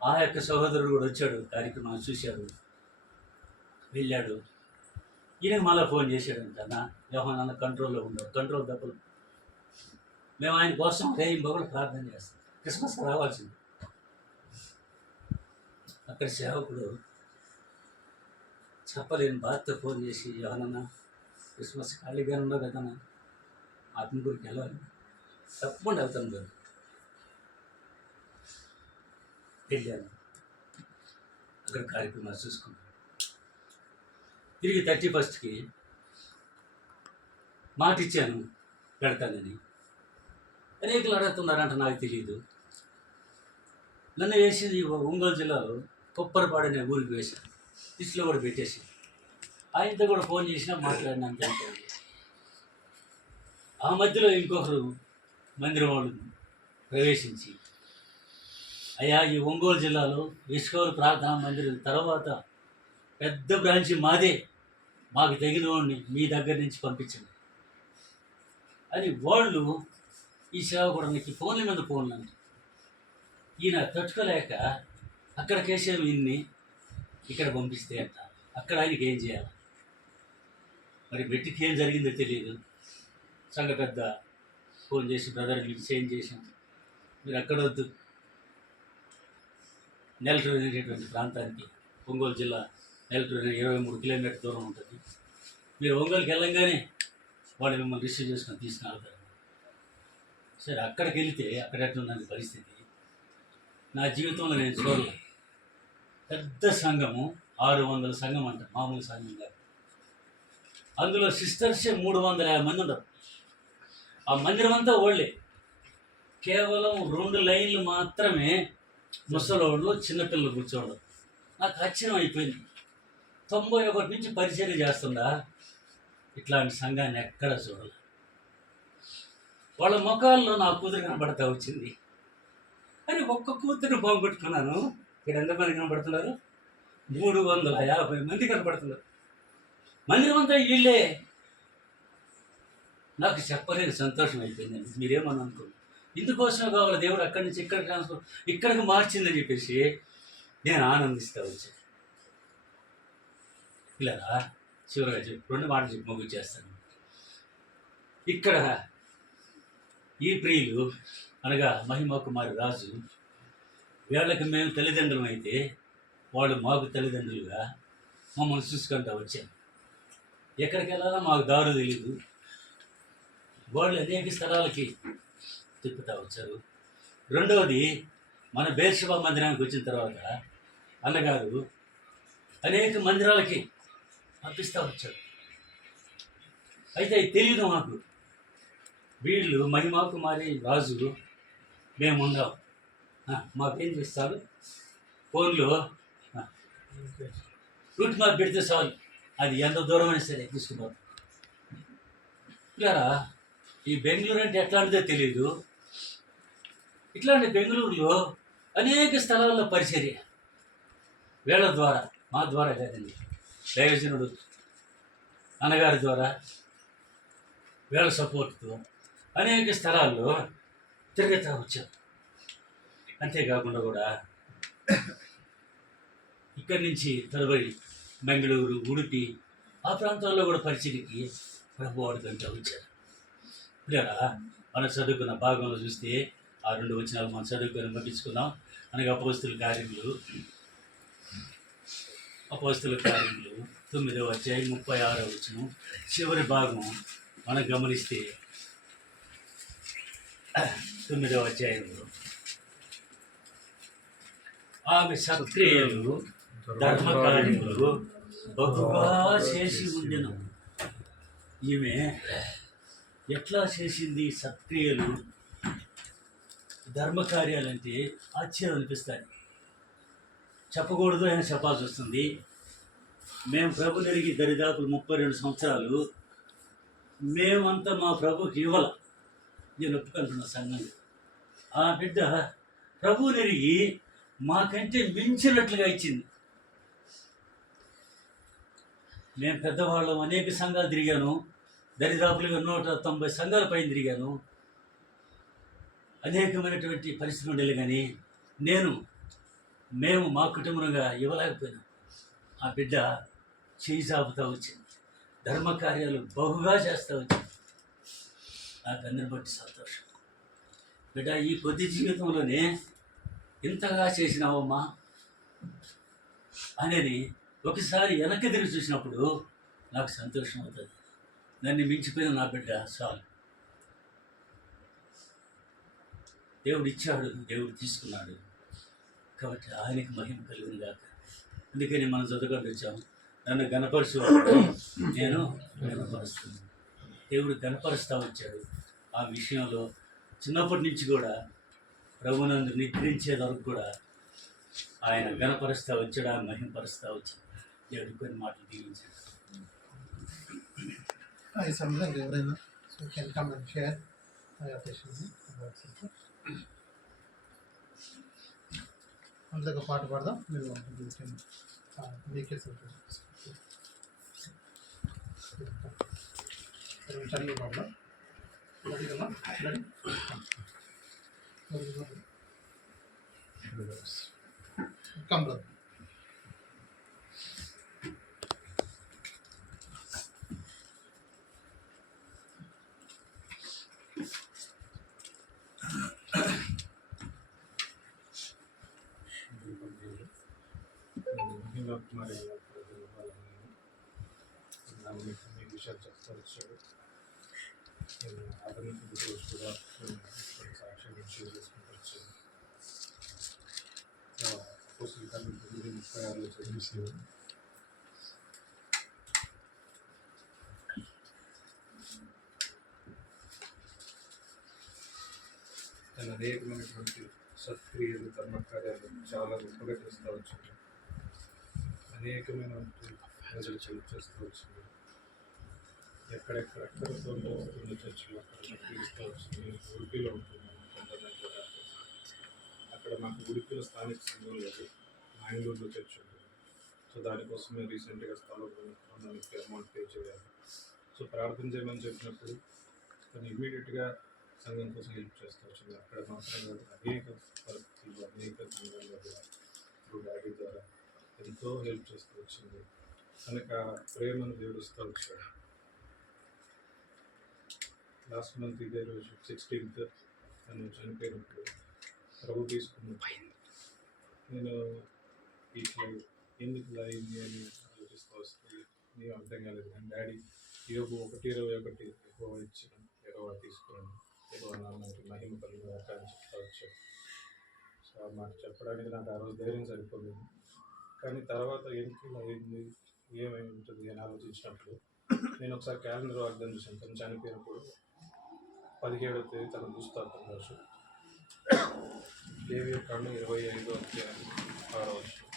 ఆ యొక్క సహోదరుడు కూడా వచ్చాడు, కార్యక్రమం చూశాడు, వెళ్ళాడు. ఈయనకు మళ్ళీ ఫోన్ చేశాడంట, అన్న యోహానన్న కంట్రోల్లో ఉండవు, కంట్రోల్ తప్పదు, మేము ఆయన కోసం రేయి బొగలు ప్రార్థన చేస్తాం, క్రిస్మస్కి రావాల్సింది. అక్కడ సేవకుడు చెప్పలేని బాధతో ఫోన్ చేసి, యోహానన్న క్రిస్మస్ ఖాళీగా ఉండవు కదా, ఆత్మగురికి వెళ్ళాలి, తప్పకుండా వెళ్తాను కదా. వెళ్ళాను, అక్కడ కార్యక్రమాలు చూసుకున్నాను. తిరిగి 31st మాట ఇచ్చాను పెడతానని. అనేకులు అడుగుతున్నారంట, నాకు తెలియదు. నన్ను వేసి ఒంగోలు జిల్లాలో కొప్పరపాడు అనే ఊరికి వేశాను, లిస్టులో కూడా పెట్టేసి. ఆయనతో కూడా ఫోన్ చేసినా మాట్లాడినా అంతే. ఆ మధ్యలో ఇంకొకరు మందిరం వాళ్ళు ప్రవేశించి, అయ్యా ఈ ఒంగోలు జిల్లాలో విశ్వకౌలు ప్రార్థనా మందిరం తర్వాత పెద్ద బ్రాంచి మాదే, మాకు తగిన వాడిని మీ దగ్గర నుంచి పంపించండి అని వాళ్ళు ఈ సేవకుడానికి ఫోన్ల మీద ఫోన్లు అంట. ఈయన తట్టుకోలేక అక్కడ కేసేవి ఇన్ని ఇక్కడ పంపిస్తే అంట, అక్కడ ఆయనకి ఏం చేయాలి మరి. బెట్టికి ఏం జరిగిందో తెలియదు. సంఘ పెద్ద ఫోన్ చేసి, బ్రదర్ మీకు చేంజ్ చేసాం, మీరు అక్కడ వద్దు, నెల్లూరు అనేటువంటి ప్రాంతానికి, ఒంగోలు జిల్లా నెల్లూరు 23 కిలోమీటర్ దూరం ఉంటుంది, మీరు ఒంగోలుకి వెళ్ళంగానే వాళ్ళు మిమ్మల్ని రిసీవ్ చేసుకొని తీసుకుని. సరే అక్కడికి వెళితే అక్కడ ఎట్లున్నది పరిస్థితి నా జీవితంలో నేను చూడలేదు. పెద్ద సంఘము, 600 సంఘం అంట, మామూలు సంఘం కాదు. అందులో సిస్టర్సే 350 మంది ఉండరు. ఆ మందిరం అంతా ఓళ్ళే, కేవలం 2 లైన్లు మాత్రమే ముసలోళ్ళు, చిన్నపిల్లలు కూర్చోవడం. నాకు ఆశ్చర్యం అయిపోయింది. 91 నుంచి పరిచర్య చేస్తుందా, ఇట్లాంటి సంఘాన్ని ఎక్కడ చూడాలి. వాళ్ళ ముఖాల్లో నా కూతురు కనబడతా వచ్చింది. అని ఒక్క కూతురు బాగుపెట్టుకున్నాను. ఇక్కడ ఎంతమంది కనబడుతున్నారు? 350 మంది కనబడుతున్నారు. మందిరం అంతా వీళ్ళే. నాకు చెప్పలేని సంతోషం అయిపోయిందండి. మీరేమని అనుకోండి, ఇందుకోసమే కావాలి దేవుడు అక్కడి నుంచి ఇక్కడికి మార్చిందని చెప్పేసి నేను ఆనందిస్తూ వచ్చాను. ఇలా చివరిగా చెప్పి 2 మాటలు చెప్పి ముగించేస్తాను. ఇక్కడ ఈ ప్రియులు అనగా మహిమ కుమారి రాజు, వీళ్ళకి మేము తల్లిదండ్రులం అయితే వాళ్ళు మాకు తల్లిదండ్రులుగా మమ్మల్ని చూసుకుంటూ వచ్చారు. ఎక్కడికి వెళ్ళాలో మాకు దారు తెలీదు. వాళ్ళు అనేక స్థలాలకి తిప్పుతూ వచ్చారు. రెండవది, మన బేర్షెబా మందిరానికి వచ్చిన తర్వాత అన్నగారు అనేక మందిరాలకి పంపిస్తూ వచ్చారు. అయితే తెలియదు మాకు, వీళ్ళు మహిమా కుమారి రాజు మేము ఉండాం, మాకేం చేస్తారు, ఫోన్లో రూట్ మ్యాప్ పెడితే చాలు, అది ఎంత దూరం అయినా సరే తీసుకుపోతాం. ఇలా ఈ బెంగళూరు అంటే ఎట్లాంటిదో తెలియదు. ఇట్లాంటి బెంగళూరులో అనేక స్థలాల్లో పరిచర్య వీళ్ళ ద్వారా, మా ద్వారా కాదండి, దైవజనుడు అన్నగారి ద్వారా, వీళ్ళ సపోర్ట్తో అనేక స్థలాల్లో తిరుగుతూ వచ్చాం. అంతేకాకుండా కూడా ఇక్కడి నుంచి తదుపరి బెంగళూరు, ఉడిపి ఆ ప్రాంతాల్లో కూడా పరిచయకి ప్రభు వాడుకుంటూ వచ్చారు. ఇక్కడ మనం చదువుకున్న భాగంలో చూస్తే ఆ 2 వచనాలు మనం చదువుకొని ముగించుకుందాం. అనగా అపోస్తుల కార్యములు 9వ అధ్యాయం 36వ వచనం చివరి భాగం మనం గమనిస్తే 9వ అధ్యాయంలో ఆమె సత్క్రియలు ధర్మకార్యములు బహుగా చేసి ఉండెను. ఈమె ఎట్లా చేసింది సత్క్రియలు ధర్మకార్యాలంటే ఆశ్చర్యం అనిపిస్తాయి. చెప్పకూడదు అని చెప్పాల్సి వస్తుంది. మేము ప్రభు నెరిగి దరిదాపులు 32 సంవత్సరాలు మేమంతా మా ప్రభుకి ఇవ్వాల. నేను ఒప్పుకుంటున్న సంఘం ఆ బిడ్డ ప్రభు నెరిగి మాకంటే మించినట్లుగా ఇచ్చింది. మేము పెద్దవాళ్ళం అనేక సంఘాలు తిరిగాను, దరిదాపులుగా 190 సంఘాల పైన తిరిగాను, అనేకమైనటువంటి పరిస్థితులు ఉండేది. కానీ మేము మా కుటుంబంగా ఇవ్వలేకపోయినాం. ఆ బిడ్డ చేయి చాపుతూ వచ్చింది, ధర్మకార్యాలు బహుగా చేస్తూ వచ్చింది. నాకు అందరిని బట్టి సంతోషం. బిడ్డ ఈ కొద్ది జీవితంలోనే ఇంతగా చేసినావమ్మా అనేది ఒకసారి వెనక్కి తిరిగి చూసినప్పుడు నాకు సంతోషం అవుతుంది. నన్ను మించిపోయిన నా బిడ్డ చాలు. దేవుడు ఇచ్చాడు, దేవుడు తీసుకున్నాడు, కాబట్టి ఆయనకి మహిమ కలిగిన గాక. అందుకని మనం చదువుకొని వచ్చాము, నన్ను గణపరుచు నేను గణపరుస్తున్నాను. దేవుడు గణపరుస్తూ వచ్చాడు. ఆ విషయంలో చిన్నప్పటి నుంచి కూడా ప్రభునందు నిద్రించే వరకు కూడా ఆయన గణపరుస్తూ వచ్చాడు, ఆయన మహిమపరుస్తూ వచ్చాడు. దేవుడు కొన్ని మాటలు దీవించాడు. ఈ సమయంలో ఎవరైనా కమ్ అండ్ షేర్ అందులో ఒక పాట పాడదాం. మీరు మీకే చల్లి పాడదాం. కమ్ మరి మీ విషయాలు చెప్తా వచ్చాడు. నేను ఆధునిక రోజు కూడా సాక్ష్యం షేర్ చేసుకుంటూ వచ్చాను. 9:36 చదివేసి తన అనేకమైనటువంటి సత్క్రియలు ధర్మకార్యాలు చాలా గొప్పగా చేస్తూ వచ్చాడు. అనేకమైన ప్రజలు చేస్తూ వచ్చింది. ఎక్కడెక్కడ చర్చిలో అక్కడ తీరుస్తూ వచ్చింది. ఉడిపిలో ఉంటున్నాను కొంతమంది. అక్కడ మాకు ఉడిపిలో స్థానిక సంఘం లేదు, మ్యాంగ్లూరులో చర్చ్ ఉంటుంది. సో దానికోసం మేము రీసెంట్గా స్థలం దానికి అమౌంట్ పే చేయాలి. సో ప్రార్థన చేయమని చెప్పినప్పుడు తను ఇమీడియట్గా సంఘం కోసం హెల్ప్ చేస్తూ వచ్చింది. అక్కడ మాత్రం కాదు, అనేక పరిస్థితులు అనేక సంఘాల డాడీ ద్వారా ఎంతో హెల్ప్ చేస్తూ వచ్చింది. తనకు ఆ ప్రేమను దేవుడిస్తూ వచ్చాడు. లాస్ట్ మంత్ ఇదే రోజు 16th తను చనిపోయినప్పుడు ప్రభు తీసుకున్నప్పుడు నేను ఇట్లా ఎందుకు ఇలా అయింది అని ఆలోచిస్తూ వస్తుంది. నేను అర్థం కాలేదు. కానీ డాడీ యోగు 1:21 ఎక్కువ ఇచ్చిన ఎక్కువ తీసుకున్నాను, ఎక్కువ నాన్నకి మహిమ కలిగిన అని చెప్తా వచ్చాడు. సో మాకు చెప్పడానికి నాకు ఆ రోజు ధైర్యం సరిపోలేదు. కానీ తర్వాత ఎందుకు ఇలా అయింది, ఏమై ఉంటుంది అని ఆలోచించినప్పుడు నేను ఒకసారి క్యాలెండర్ వాగ్దానం చేశాను. తను చనిపోయినప్పుడు 17వ తేదీ తన భూస్థాపన రోజు, దేవి కాండ 25వ అధ్యాయం 6వ వచనం.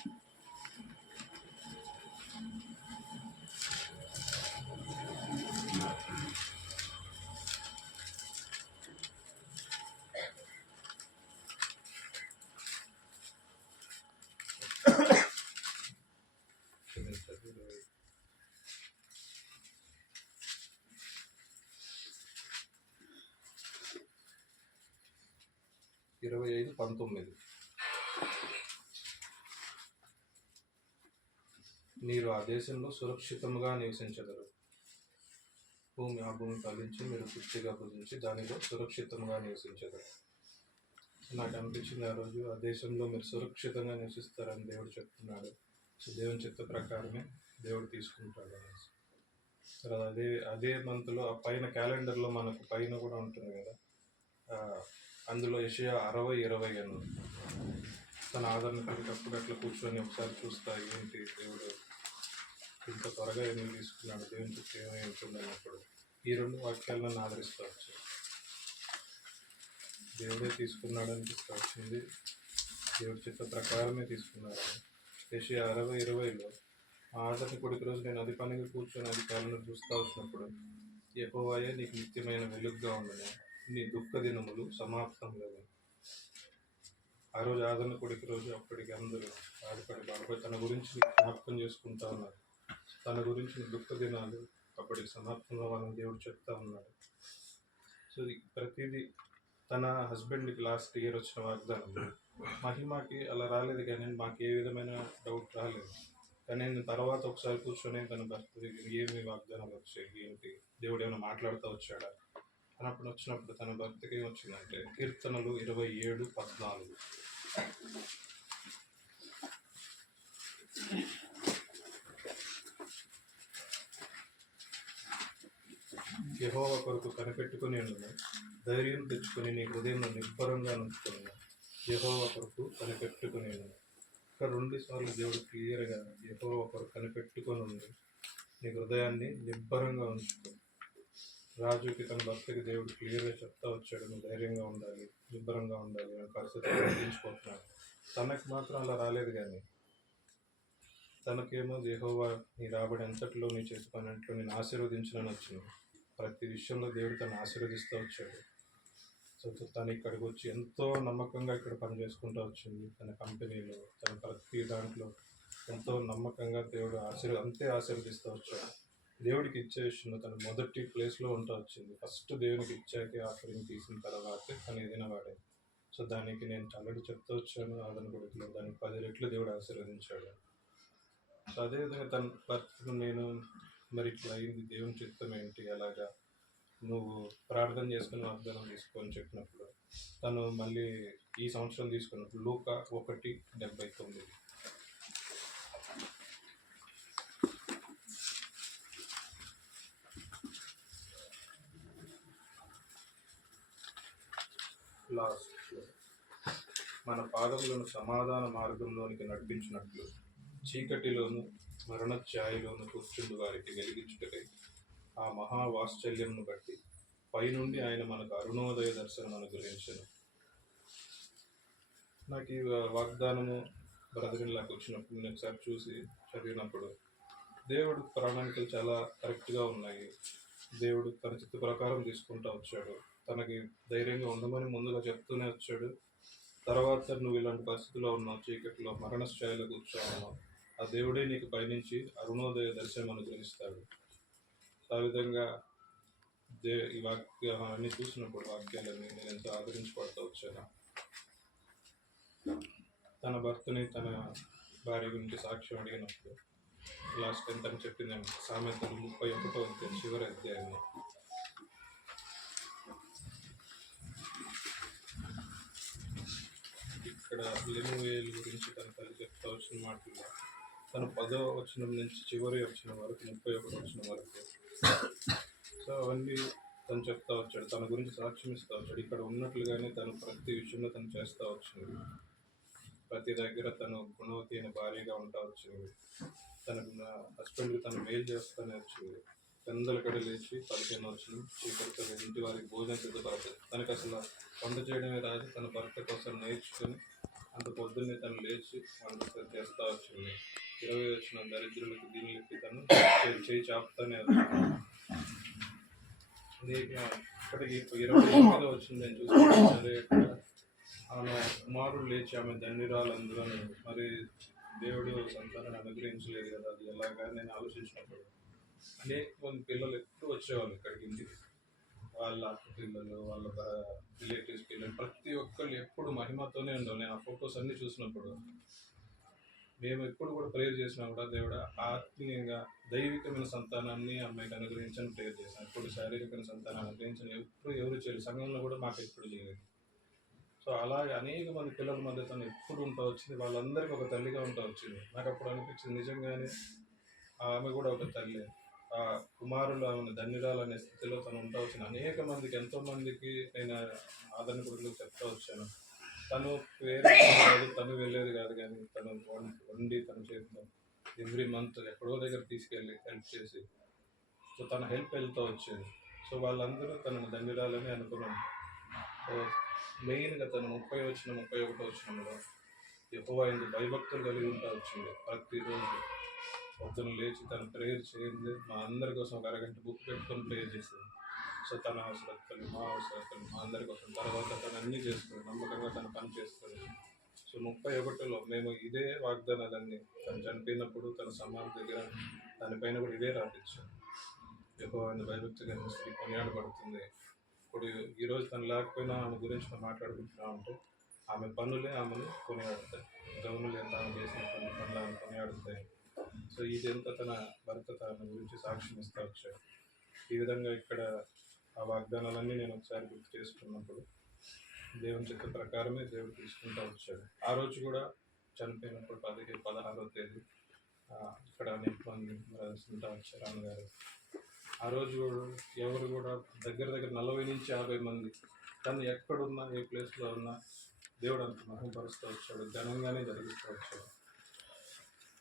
ఇరవై 25:19 మీరు ఆ దేశంలో సురక్షితంగా నివసించెదరు. ఆ భూమి ఫలించి మీరు తృప్తిగా భుజించి దానిలో సురక్షితంగా నివసించెదరు. నాకు అనిపించింది ఆ రోజు ఆ దేశంలో మీరు సురక్షితంగా నివసిస్తారని దేవుడు చెప్తున్నాడు. సో దేవుని చిత్త ప్రకారమే దేవుడు తీసుకుంటాడు అనేసి. తర్వాత అదే మంత్లో ఆ పైన క్యాలెండర్లో మనకు పైన కూడా ఉంటుంది కదా, అందులో యెషయా 60:20 అని తన ఆదరణ కలిగినప్పుడు అట్లా కూర్చొని ఒకసారి చూస్తా, ఏంటి దేవుడు ఇంత త్వరగా ఎందుకు తీసుకున్నాడు, దేవుని చుట్టూ ఏమై ఉంటుంది అన్నప్పుడు ఈ రెండు వాక్యాలు నన్ను ఆదరిస్తూ వచ్చాయి. దేవుడే తీసుకున్నాడు అనిపిస్తూ వచ్చింది, దేవుడి చిత్త ప్రకారమే తీసుకున్నాడు. యెషయా 60:20లో ఆదరణ కొడుకు రోజు నేను అది పనిగా కూర్చొని అది కాలంలో చూస్తూ వచ్చినప్పుడు, యెహోవాయే నీకు నిత్యమైన వెలుగుగా ఉండను, నీ దుఃఖ దినములు సమాప్తం లేదు. ఆ రోజు ఆదరణ కొడుకు రోజు అప్పటికి అందరూ బాధపడి తన గురించి జ్ఞాపకం చేసుకుంటా ఉన్నారు. తన గురించి దుఃఖ దినాలు అప్పటికి సమాప్తం అవ్వాలని దేవుడు చెప్తా ఉన్నాడు. సో ప్రతిదీ తన హస్బెండ్కి లాస్ట్ ఇయర్ వచ్చిన వాగ్దానం మహిమకి అలా రాలేదు, కానీ మాకు ఏ విధమైన డౌట్ రాలేదు. కానీ నేను తర్వాత ఒకసారి కూర్చొని తన భర్త దగ్గర ఏమి వాగ్దానాలు వచ్చాయి, ఏంటి దేవుడు ఏమైనా మాట్లాడుతూ వచ్చాడా అన్నప్పుడు వచ్చినప్పుడు తన భర్తకి ఏమొచ్చిందంటే కీర్తనలు 27:14. యెహోవా కొరకు కనిపెట్టుకుని ఉండును, ధైర్యం తెచ్చుకొని నీ హృదయంలో నిబ్బరంగా ఉంచుకున్నాను. యెహోవా కొరకు కనిపెట్టుకుని ఉండును. ఇక్కడ 2 సార్లు దేవుడు క్లియర్గా యెహోవా కొరకు కనిపెట్టుకొని ఉంది, నీ హృదయాన్ని నిబ్బరంగా ఉంచుకో. రాజుకి తన భర్తకి దేవుడు క్లియర్గా చెప్తా వచ్చాడు, నువ్వు ధైర్యంగా ఉండాలి, నిబ్బరంగా ఉండాలి అని పరిస్థితులు గుర్తించుకుంటున్నాడు. తనకు మాత్రం అలా రాలేదు, కానీ తనకేమో యెహోవా నీ రాబడి అంతట్లో నీ చేతి పని అంట్లో నేను ఆశీర్వదించాలని వచ్చింది. ప్రతి విషయంలో దేవుడు తను ఆశీర్వదిస్తూ వచ్చాడు. సో తను ఇక్కడికి వచ్చి ఎంతో నమ్మకంగా ఇక్కడ పని చేసుకుంటూ వచ్చింది. తన కంపెనీలో తన ప్రతి దాంట్లో ఎంతో నమ్మకంగా దేవుడు అంతే ఆశీర్వదిస్తూ వచ్చాడు. దేవుడికి ఇచ్చే విషయంలో తను మొదటి ప్లేస్లో ఉంటూ వచ్చింది. ఫస్ట్ దేవునికి ఇచ్చాకే ఆఫరింగ్ తీసిన తర్వాతే తను ఏదైనా వాడే. సో దానికి నేను ఆల్రెడీ చెప్తూ వచ్చాను, ఆదరణ కొడుకులో దానికి 10 రెట్లు దేవుడు ఆశీర్వదించాడు. సో అదేవిధంగా తన భర్తను నేను మరి ఇట్లా అయింది, దేవుని చిత్తం ఏంటి, అలాగా నువ్వు ప్రార్థన చేసుకుని వాగ్దానం తీసుకొని చెప్పినప్పుడు తను మళ్ళీ ఈ సంవత్సరం తీసుకున్నప్పుడు లూకా 1:79 లాస్ట్, మన పాదములను సమాధాన మార్గంలోనికి నడిపించినట్లు చీకటిలోను మరణ ఛాయలోను కూర్చుండు వారికి వెలిగించుటకై ఆ మహావాత్సల్యంను బట్టి పైనుండి ఆయన మనకు అరుణోదయ దర్శనం అనుగ్రహించను. నాకు ఈ వాగ్దానము బ్రదరిన్లాకి వచ్చినప్పుడు నేను ఒకసారి చూసి చదివినప్పుడు దేవుడు ప్రణాళికలు చాలా కరెక్ట్గా ఉన్నాయి. దేవుడు తన చిత్త ప్రకారం తీసుకుంటూ వచ్చాడు. తనకి ధైర్యంగా ఉండమని ముందుగా చెప్తూనే వచ్చాడు. తర్వాత నువ్వు ఇలాంటి పరిస్థితుల్లో ఉన్నావు, చీకట్లో మరణశ్చాయలో కూర్చోన్నావు, ఆ దేవుడే నీకు పైనుంచి అరుణోదయ దర్శనం అనుగ్రహిస్తాడు. ఆ విధంగా ఈ అన్నీ చూసినప్పుడు వాక్యాలన్నీ నేను ఎంతో ఆదరించబడుతూ వచ్చాను. తన భర్తని తన భార్య గురించి సాక్ష్యం అడిగినప్పుడు లాస్ట్ టైం తను చెప్పింది సామెతలు 31వ చివరి అధ్యాయంలో ఇక్కడ లెమువేలు గురించి తన తల్లి చెప్తా వచ్చిన మాటల్లో తను 10వ వచనం నుంచి చివరి వచనం వరకు 31వ వచనం వరకు సో అవన్నీ తను చెప్తా వచ్చాడు, తన గురించి సాక్ష్యం ఇస్తూ వచ్చాడు. ఇక్కడ ఉన్నట్లుగానే తను ప్రతి విషయంలో తను చేస్తూ వచ్చింది. ప్రతి దగ్గర తను గుణవతి అయిన భార్యగా ఉంటా వచ్చింది. తన హస్బెండ్కి తను మేలు చేస్తూనే వచ్చింది. పెందల కడ లేచి 15వ వచనం చీకటితో ఇంటి వారికి భోజనం సిద్ధపడుతుంది. తనకు అసలు వంట చేయడమే రాదు, తన భర్త కోసం నేర్చుకొని అంత పొద్దున్నే తను లేచి వంట చేస్తూ వచ్చింది. 20వ వచనం దరిద్రులకు దీనికి తను చేయి చాపుతానే వచ్చింది. ఇక్కడికి 29వ వచ్చింది నేను చూసి ఆమె కుమారుడు లేచి ఆమె ధన్యురాలందులో మరి దేవుడు సంతానాన్ని అనుగ్రహించలేదు కదా, అది ఎలాగా నేను ఆలోచించినప్పుడు అనేక మంది పిల్లలు ఎప్పుడు వచ్చేవాళ్ళు ఇక్కడికి ఇంటికి, వాళ్ళ అక్క పిల్లలు, వాళ్ళ రిలేటివ్స్ పిల్లలు, ప్రతి ఒక్కళ్ళు ఎప్పుడు మహిమతోనే ఉండవు. నేను ఆ ఫొటోస్ అన్నీ చూసినప్పుడు మేము ఎప్పుడు కూడా ప్రేయర్ చేసినా కూడా దేవుడు ఆత్మీయంగా దైవికమైన సంతానాన్ని అమ్మాయికి అనుగ్రహించని ప్రేయర్ చేశాను. ఎప్పుడు శారీరకమైన సంతానాన్ని అనుగ్రహించని ఎవరు చేయలేదు. సంఘంలో కూడా మాకు ఎప్పుడు చేయలేదు. సో అలాగే అనేక మంది పిల్లల మధ్య తను ఎప్పుడు ఉంటా వచ్చింది. వాళ్ళందరికీ ఒక తల్లిగా ఉంటా వచ్చింది. నాకు అప్పుడు అనిపించింది నిజంగానే ఆమె కూడా ఒక తల్లి. ఆ కుమారులు ఆమెను ధన్యురాలు అనే స్థితిలో తను ఉంటా వచ్చింది. అనేక మందికి, ఎంతో మందికి నేను ఆదరణ కొడుకులు చెప్తా వచ్చాను. తను వేరే కాదు, తను వెళ్ళేది కాదు, కానీ తను వండి తన చేతిలో ఎవ్రీ మంత్ ఎక్కడో దగ్గర తీసుకెళ్ళి హెల్ప్ చేసి, సో తన హెల్ప్ వెళ్తూ వచ్చేది. సో వాళ్ళందరూ తనను ధన్యురాలని అనుకున్నాను. సో మెయిన్గా తను 31 వచనంలో యెహోవా యందు భయభక్తులు కలిగి ఉంటా వచ్చింది. ప్రతిరోజు పొద్దున లేచి తను ప్రేయర్ చేయండి, మా అందరి కోసం ఒక అరగంట బుక్ పెట్టుకొని ప్రేయర్ చేసేది. సో తన అవసరతలు, మా అవసరతలు, మా అందరి కోసం. తర్వాత తను అన్నీ చేస్తుంది, నమ్మకంగా తను పని చేస్తుంది. సో 31లో మేము ఇదే వాగ్దానాలన్నీ తను చనిపోయినప్పుడు తన సమాధి దగ్గర దానిపైన కూడా ఇదే రాపించాం. యెహోవా యందు భయభక్తి కలిగిన స్త్రీ కొనియాడబడుతుంది. ఇప్పుడు ఈరోజు తను లేకపోయినా ఆమె గురించి మనం మాట్లాడుకుంటున్నాం అంటే ఆమె పనులే ఆమెను కొనియాడుతాయి. గౌనులు ఎంత ఆమె చేసిన పనులు ఆమె కొనియాడుతాయి. సో ఇదంతా తన భర్త తన గురించి సాక్ష్యం ఇస్తూ వచ్చాడు. ఈ విధంగా ఇక్కడ ఆ వాగ్దానాలన్నీ నేను ఒకసారి గుర్తు చేసుకున్నప్పుడు దేవుని చిత్త ప్రకారమే దేవుడు తీసుకుంటూ వచ్చాడు. ఆ రోజు కూడా చనిపోయినప్పుడు 16వ తేదీ ఇక్కడ అనేక మంది ఉంటా వచ్చారు అన్నగారు. ఆ రోజు ఎవరు కూడా దగ్గర 40 నుంచి 50 మంది తను ఎక్కడున్నా, ఏ ప్లేస్లో ఉన్నా దేవుడు అంత మహిమపరుస్తూ వచ్చాడు, ఘనంగానే జరిగిస్తూ వచ్చాడు.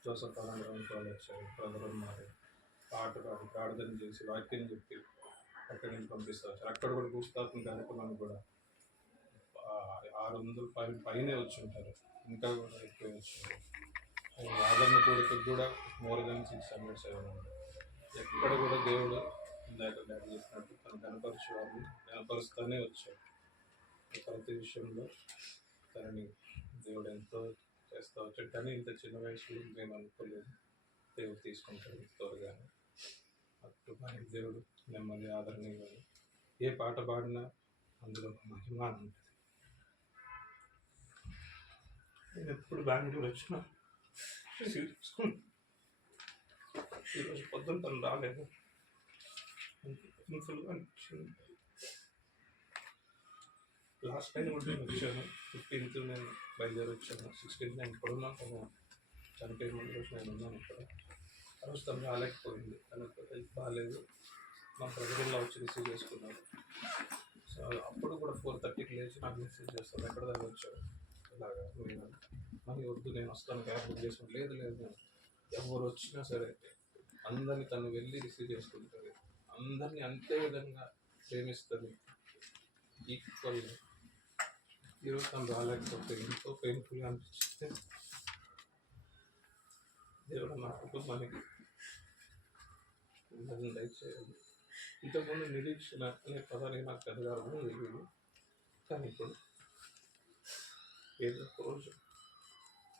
జోసఫ్ వాళ్ళు వచ్చారు, బ్రదర్ ఉన్నారు, పాట పాడి ప్రార్థన చేసి వాక్యం చెప్పి అక్కడి నుంచి పంపిస్తూ వచ్చారు. అక్కడ కూడా భూస్థాపన కార్యక్రమానికి కూడా 600 పైనే వచ్చి ఉంటారు, ఇంకా కూడా ఎక్కువ వచ్చారు. ఆదరణ కోరికకు కూడా మోర్ దెన్ 600, 700. ఎక్కడ కూడా దేవుడు ఇందాక చేసినట్టు తను కనపరిచే వారిని కనపరుస్తూనే వచ్చాడు. ప్రతి విషయంలో తనని దేవుడు ఎంతో చేస్తూ వచ్చాడు. కానీ ఇంత చిన్న వయసులో మేము అనుకోలేదు దేవుడు తీసుకుంటాడు త్వరగానే. అప్పుడు మనకి దేవుడు నెమ్మది ఆదరణ ఇవ్వాలి. ఏ పాట పాడినా అందులో మహిమ ఉంటుంది. నేను ఎప్పుడు బెంగళూరు వచ్చినా ఈరోజు పొద్దున్న తను రాలేదు, ఫుల్గా అనిపించింది. లాస్ట్ టైం కూడా నేను వచ్చాను, 15th నేను బయలుదేరి వచ్చాను. 16th నేను ఇక్కడున్నాను, తను చనిపోయిన ముందు రోజు నేను ఉన్నాను ఇక్కడ. ఆ రోజు తను రాలేకపోయింది, తనకు హెల్త్ బాగాలేదు. మా బ్రదర్లో వచ్చి రిసీవ్ చేసుకున్నాను. సో అప్పుడు కూడా 4:30కి లేచి నాకు మెసేజ్ చేస్తాను, ఎక్కడ దగ్గర వచ్చాడు ఇలాగా మళ్ళీ వద్దు నేను వస్తాను, క్యాబ్ బుక్ చేసుకుని. లేదు ఎవరు వచ్చినా సరే అందరినీ తను వెళ్ళి రిసీవ్ చేసుకుంటుంది, అందరినీ అంతే విధంగా ప్రేమిస్తుంది ఈక్వల్గా. ఈరోజు తను రాలేకపోతే ఎంతో పెయిన్ఫుల్గా అనిపించింది. దేవుడు నా కుటుంబానికి దయచేయాలి. ఇంతకుముందు నిరీక్షణ అనే పదానికి నాకు పెద్దగా అర్థం తెలియదు, కానీ ఇప్పుడు ఏదో రోజు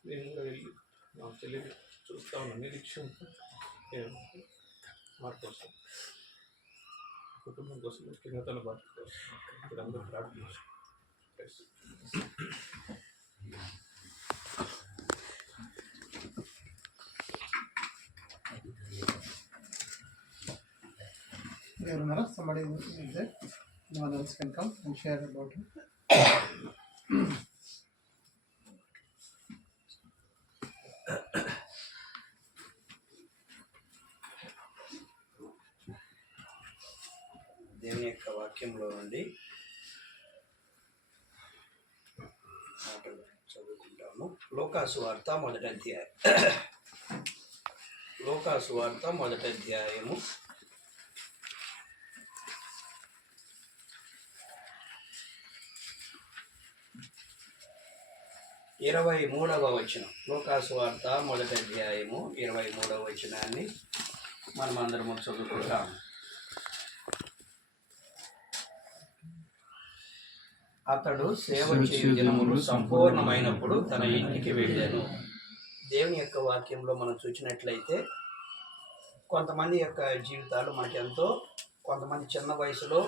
నేను కూడా వెళ్ళి మా చెల్లిని చూస్తా ఉన్నాను. నిరీక్షణ మార్పు కోసం, కుటుంబం కోసం, ముఖ్యంగా తన భర్త కోసం ఇక్కడ అందరూ ప్రార్థించారు. ఎవరున్నారా? somebody is there? No one else can come and share about it. దేవుని యొక్క వాక్యంలో నుండి మాటలు చదువుకుంటాము. లోకాసు వార్త మొదటి అధ్యాయం. లోకాసు వార్త మొదటి అధ్యాయము 23వ వచనం. లోకాసు వార్త మొదటి అధ్యాయము 23వ వచనాన్ని మనమందరము చదువుకుంటాము. అతడు సేవ చేయు దినములు సంపూర్ణమైనప్పుడు తన ఇంటికి వెళ్ళాను. దేవుని యొక్క వాక్యంలో మనం చూసినట్లయితే కొంతమంది యొక్క జీవితాలు మనకెంతో, కొంతమంది చిన్న వయసులో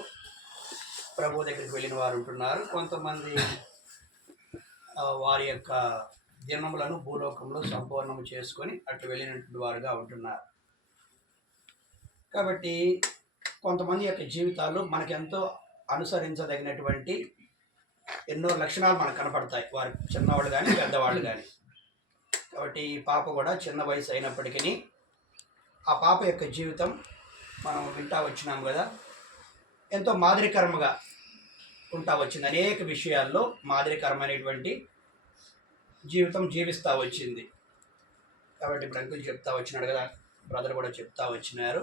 ప్రభు దగ్గరికి వెళ్ళిన వారు ఉంటున్నారు, కొంతమంది వారి యొక్క దినములను భూలోకంలో సంపూర్ణము చేసుకొని అట్లు వెళ్ళినటువంటి వారుగా ఉంటున్నారు. కాబట్టి కొంతమంది యొక్క జీవితాలు మనకెంతో అనుసరించదగినటువంటి ఎన్నో లక్షణాలు మనకు కనపడతాయి, వారు చిన్నవాళ్ళు కానీ పెద్దవాళ్ళు కానీ. కాబట్టి ఈ పాప కూడా చిన్న వయసు అయినప్పటికీ ఆ పాప యొక్క జీవితం మనం వింటా వచ్చినాం కదా, ఎంతో మాదిరికరముగా ఉంటా వచ్చింది. అనేక విషయాల్లో మాదిరికరమైనటువంటి జీవితం జీవిస్తూ వచ్చింది. కాబట్టి ఇప్పుడు అంకుల్ చెప్తా వచ్చినాడు కదా, బ్రదర్ కూడా చెప్తా వచ్చినారు.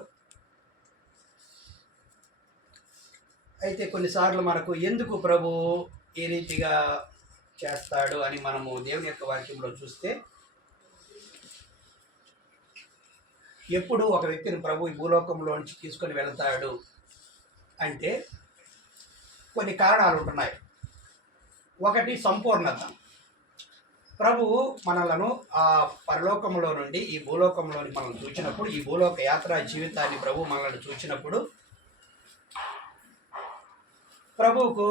అయితే కొన్నిసార్లు మనకు ఎందుకు ప్రభు ఈ రీతిగా చేస్తాడు అని మనము దేవుని యొక్క వాక్యంలో చూస్తే, ఎప్పుడు ఒక వ్యక్తిని ప్రభు ఈ భూలోకంలోంచి తీసుకొని వెళ్తాడు అంటే కొన్ని కారణాలు ఉంటున్నాయి. ఒకటి సంపూర్ణత. ప్రభు మనలను ఆ పరలోకంలో నుండి ఈ భూలోకంలోని మనం చూసినప్పుడు, ఈ భూలోక యాత్రా జీవితాన్ని ప్రభు మనల్ని చూసినప్పుడు, ప్రభువుకు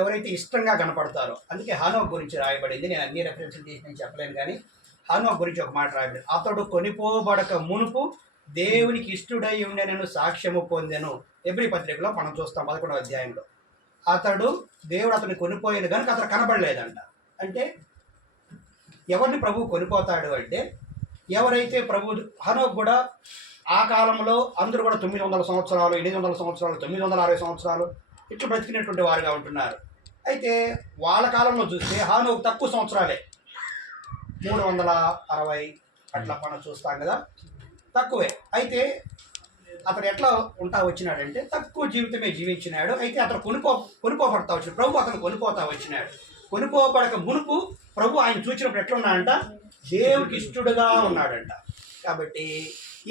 ఎవరైతే ఇష్టంగా కనపడతారో, అందుకే హానోక్ గురించి రాయబడింది. నేను అన్ని రెఫరెన్స్లు తీసి నేను చెప్పలేను, కానీ హానోక్ గురించి ఒక మాట రాయబడింది. అతడు కొనిపోబడక మునుపు దేవునికి ఇష్టడై ఉండెనను సాక్ష్యము పొందెను. ఎబ్రీ పత్రికలో మనం చూస్తాం 11వ అధ్యాయంలో. దేవుడు అతన్ని కొనిపోయాను కనుక అతను కనబడలేదంట. అంటే ఎవరిని ప్రభు కొనిపోతాడు అంటే, ఎవరైతే ప్రభు హనోక్ కూడా ఆ కాలంలో అందరూ కూడా 900 సంవత్సరాలు, 800 సంవత్సరాలు, 960 సంవత్సరాలు ఇట్లా బ్రతికినటువంటి వారుగా ఉంటున్నారు. అయితే వాళ్ళ కాలంలో చూస్తే హానోక్ తక్కువ సంవత్సరాలే, 360 అట్లా మనం చూస్తాం కదా, తక్కువే. అయితే అతను ఎట్లా ఉంటా వచ్చినాడంటే తక్కువ జీవితమే జీవించినాడు. అయితే అతను కొనుకోబడతా వచ్చినాడు. ప్రభు అతను కొనిపోతా వచ్చినాడు. కొనుకోబడక మునుపు ప్రభు ఆయన చూసినప్పుడు ఎట్లా ఉన్నాడంట, దేవుడికి ఇష్టడుగా ఉన్నాడంట. కాబట్టి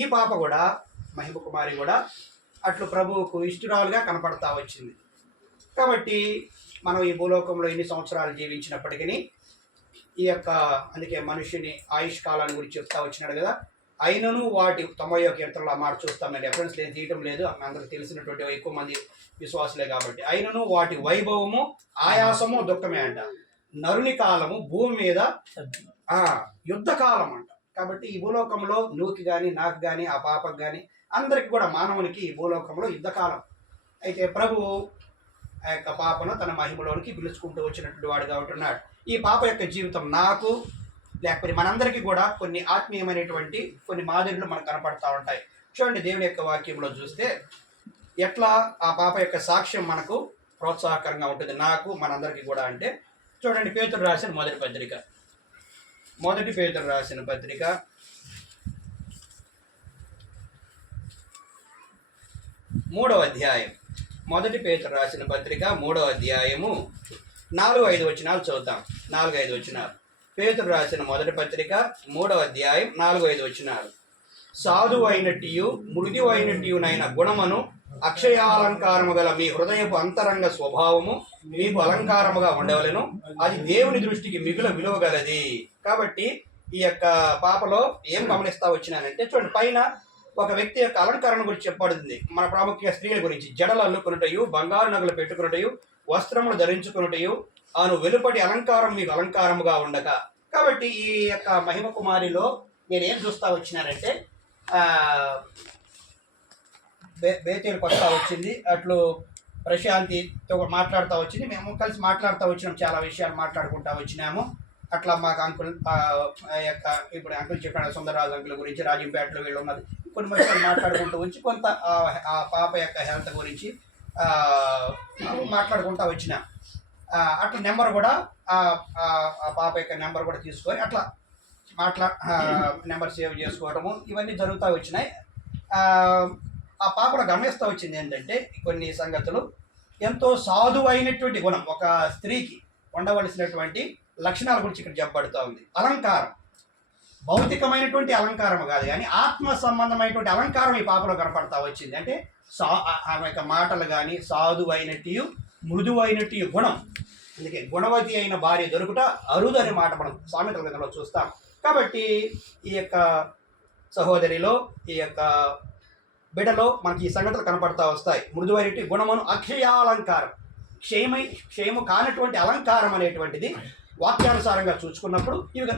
ఈ పాప కూడా, మహిమ కుమారి కూడా అట్లు ప్రభువుకు ఇష్టరాలుగా కనపడతా వచ్చింది. కాబట్టి మనం ఈ భూలోకంలో ఎన్ని సంవత్సరాలు జీవించినప్పటికీ ఈ యొక్క, అందుకే మనుషుని ఆయుష్ కాలాన్ని గురించి చెప్తా వచ్చినాడు కదా, అయినను వాటి 91 కీర్తనలో ఆ మాట చూస్తాం. నేను రెఫరెన్స్ లేదు, తీయటం లేదు, అందరికి తెలిసినటువంటి ఎక్కువ మంది విశ్వాసులే కాబట్టి. అయినను వాటి వైభవము ఆయాసము దుఃఖమే అంట. నరుని కాలము భూమి మీద యుద్ధ కాలం అంట. కాబట్టి ఈ భూలోకంలో నువ్వుకి కానీ, నాకు కానీ, ఆ పాపకు కానీ, అందరికి కూడా మానవునికి ఈ భూలోకంలో యుద్ధకాలం. అయితే ప్రభు ఆ యొక్క పాపను తన మహిమలోనికి పిలుచుకుంటూ వచ్చినటువంటి వాడుగా ఉంటున్నాడు. ఈ పాప యొక్క జీవితం నాకు లేకపోతే మనందరికీ కూడా కొన్ని ఆత్మీయమైనటువంటి కొన్ని మాదిరిలు మనకు కనపడతా ఉంటాయి. చూడండి, దేవుని యొక్క వాక్యంలో చూస్తే ఎట్లా ఆ పాప యొక్క సాక్ష్యం మనకు ప్రోత్సాహకరంగా ఉంటుంది, నాకు మనందరికీ కూడా. అంటే చూడండి, పేతురు రాసిన మొదటి పత్రిక, మొదటి పేతురు రాసిన పత్రిక 3వ అధ్యాయం, మొదటి పేతురు రాసిన పత్రిక 3వ అధ్యాయము 4-5 వచనాలు చదువుతాం. 4-5 వచనాలు. పేతురు రాసిన మొదటి పత్రిక 3వ అధ్యాయం 4-5 వచనాలు. సాధువు అయినట్టు మృదు అయినట్టునైన గుణమును అక్షయాలంకారము గల మీ హృదయపు అంతరంగ స్వభావము మీకు అలంకారముగా ఉండవలెను, అది దేవుని దృష్టికి మిగుల విలువ గలది. కాబట్టి ఈ యొక్క పాపలో ఏం గమనిస్తా వచ్చినానంటే, చూడండి, పైన ఒక వ్యక్తి యొక్క అలంకరణ గురించి చెప్పబడుతుంది. మన ప్రాముఖ్య స్త్రీల గురించి జడలు అల్లుకున్నటయు, బంగారు నగలు పెట్టుకున్నటయు, వస్త్రములు ధరించుకున్నటయు, ఆను వెలుపటి అలంకారం మీకు అలంకారముగా ఉండక. కాబట్టి ఈ యొక్క మహిమ కుమారిలో నేనేం చూస్తా వచ్చినానంటే, బేతేలుకి వస్తూ వచ్చింది, అట్లు ప్రశాంతితో మాట్లాడుతూ వచ్చింది. మేము కలిసి మాట్లాడుతూ వచ్చినాము, చాలా విషయాలు మాట్లాడుకుంటూ వచ్చినాము. అట్లా మాకు అంకుల్ యొక్క ఇప్పుడు అంకుల్ చెప్పాడు సుందరరాజు అంకుల్ గురించి, రాజంపేటలో వీళ్ళు ఉన్నది, కొన్ని విషయాలు మాట్లాడుకుంటూ వచ్చి కొంత ఆ పాప యొక్క హెల్త్ గురించి మాట్లాడుకుంటూ వచ్చినాం. అట్లా నెంబర్ కూడా ఆ పాప యొక్క నెంబర్ కూడా తీసుకొని అట్లా నెంబర్ సేవ్ చేసుకోవడము ఇవన్నీ జరుగుతూ వచ్చినాయి. ఆ పాప కూడా గమనిస్తూ వచ్చింది ఏంటంటే, కొన్ని సంగతులు ఎంతో సాధువైనటువంటి గుణం, ఒక స్త్రీకి ఉండవలసినటువంటి లక్షణాల గురించి ఇక్కడ చెప్పబడుతూ ఉంది. అలంకారం, భౌతికమైనటువంటి అలంకారం కాదు కానీ ఆత్మ సంబంధమైనటువంటి అలంకారం ఈ పాపలో కనపడతా వచ్చింది. అంటే ఆమె యొక్క మాటలు కానీ సాధువైనట్టు మృదువైనట్టు గుణం. అందుకే గుణవతి అయిన భార్య దొరుకుట అరుదు అనే మాట మనం సామెతల గ్రంథంలో చూస్తాం. కాబట్టి ఈ యొక్క సహోదరిలో, ఈ యొక్క బిడ్డలో మనకి ఈ సంగతులు కనపడతా వస్తాయి. మృదువైనటువంటి గుణమును అక్షయాలంకారం, క్షయము కానటువంటి అలంకారం అనేటువంటిది వాక్యానుసారంగా చూసుకున్నప్పుడు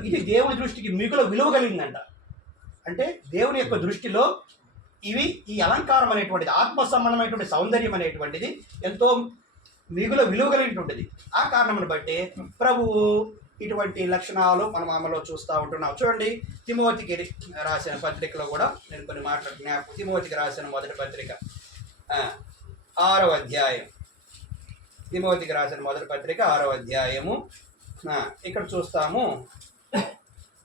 ఇది దేవుని దృష్టికి మిగుల విలువ కలిగిందంట. అంటే దేవుని యొక్క దృష్టిలో ఈ అలంకారం అనేటువంటిది, ఆత్మ సంబంధమైనటువంటి సౌందర్యం అనేటువంటిది ఎంతో మిగుల విలువ కలిగినటువంటిది. ఆ కారణమును బట్టి ప్రభువు ఇటువంటి లక్షణాలు మనం ఆమెలో చూస్తూ ఉంటున్నాం. చూడండి, తిమోతికి రాసిన పత్రికలో కూడా నేను కొన్ని మాట్లాడుతున్నాను. తిమోతికి రాసిన మొదటి పత్రిక 6వ అధ్యాయం. తిమోతికి రాసిన మొదటి పత్రిక 6వ అధ్యాయము. ఇక్కడ చూస్తాము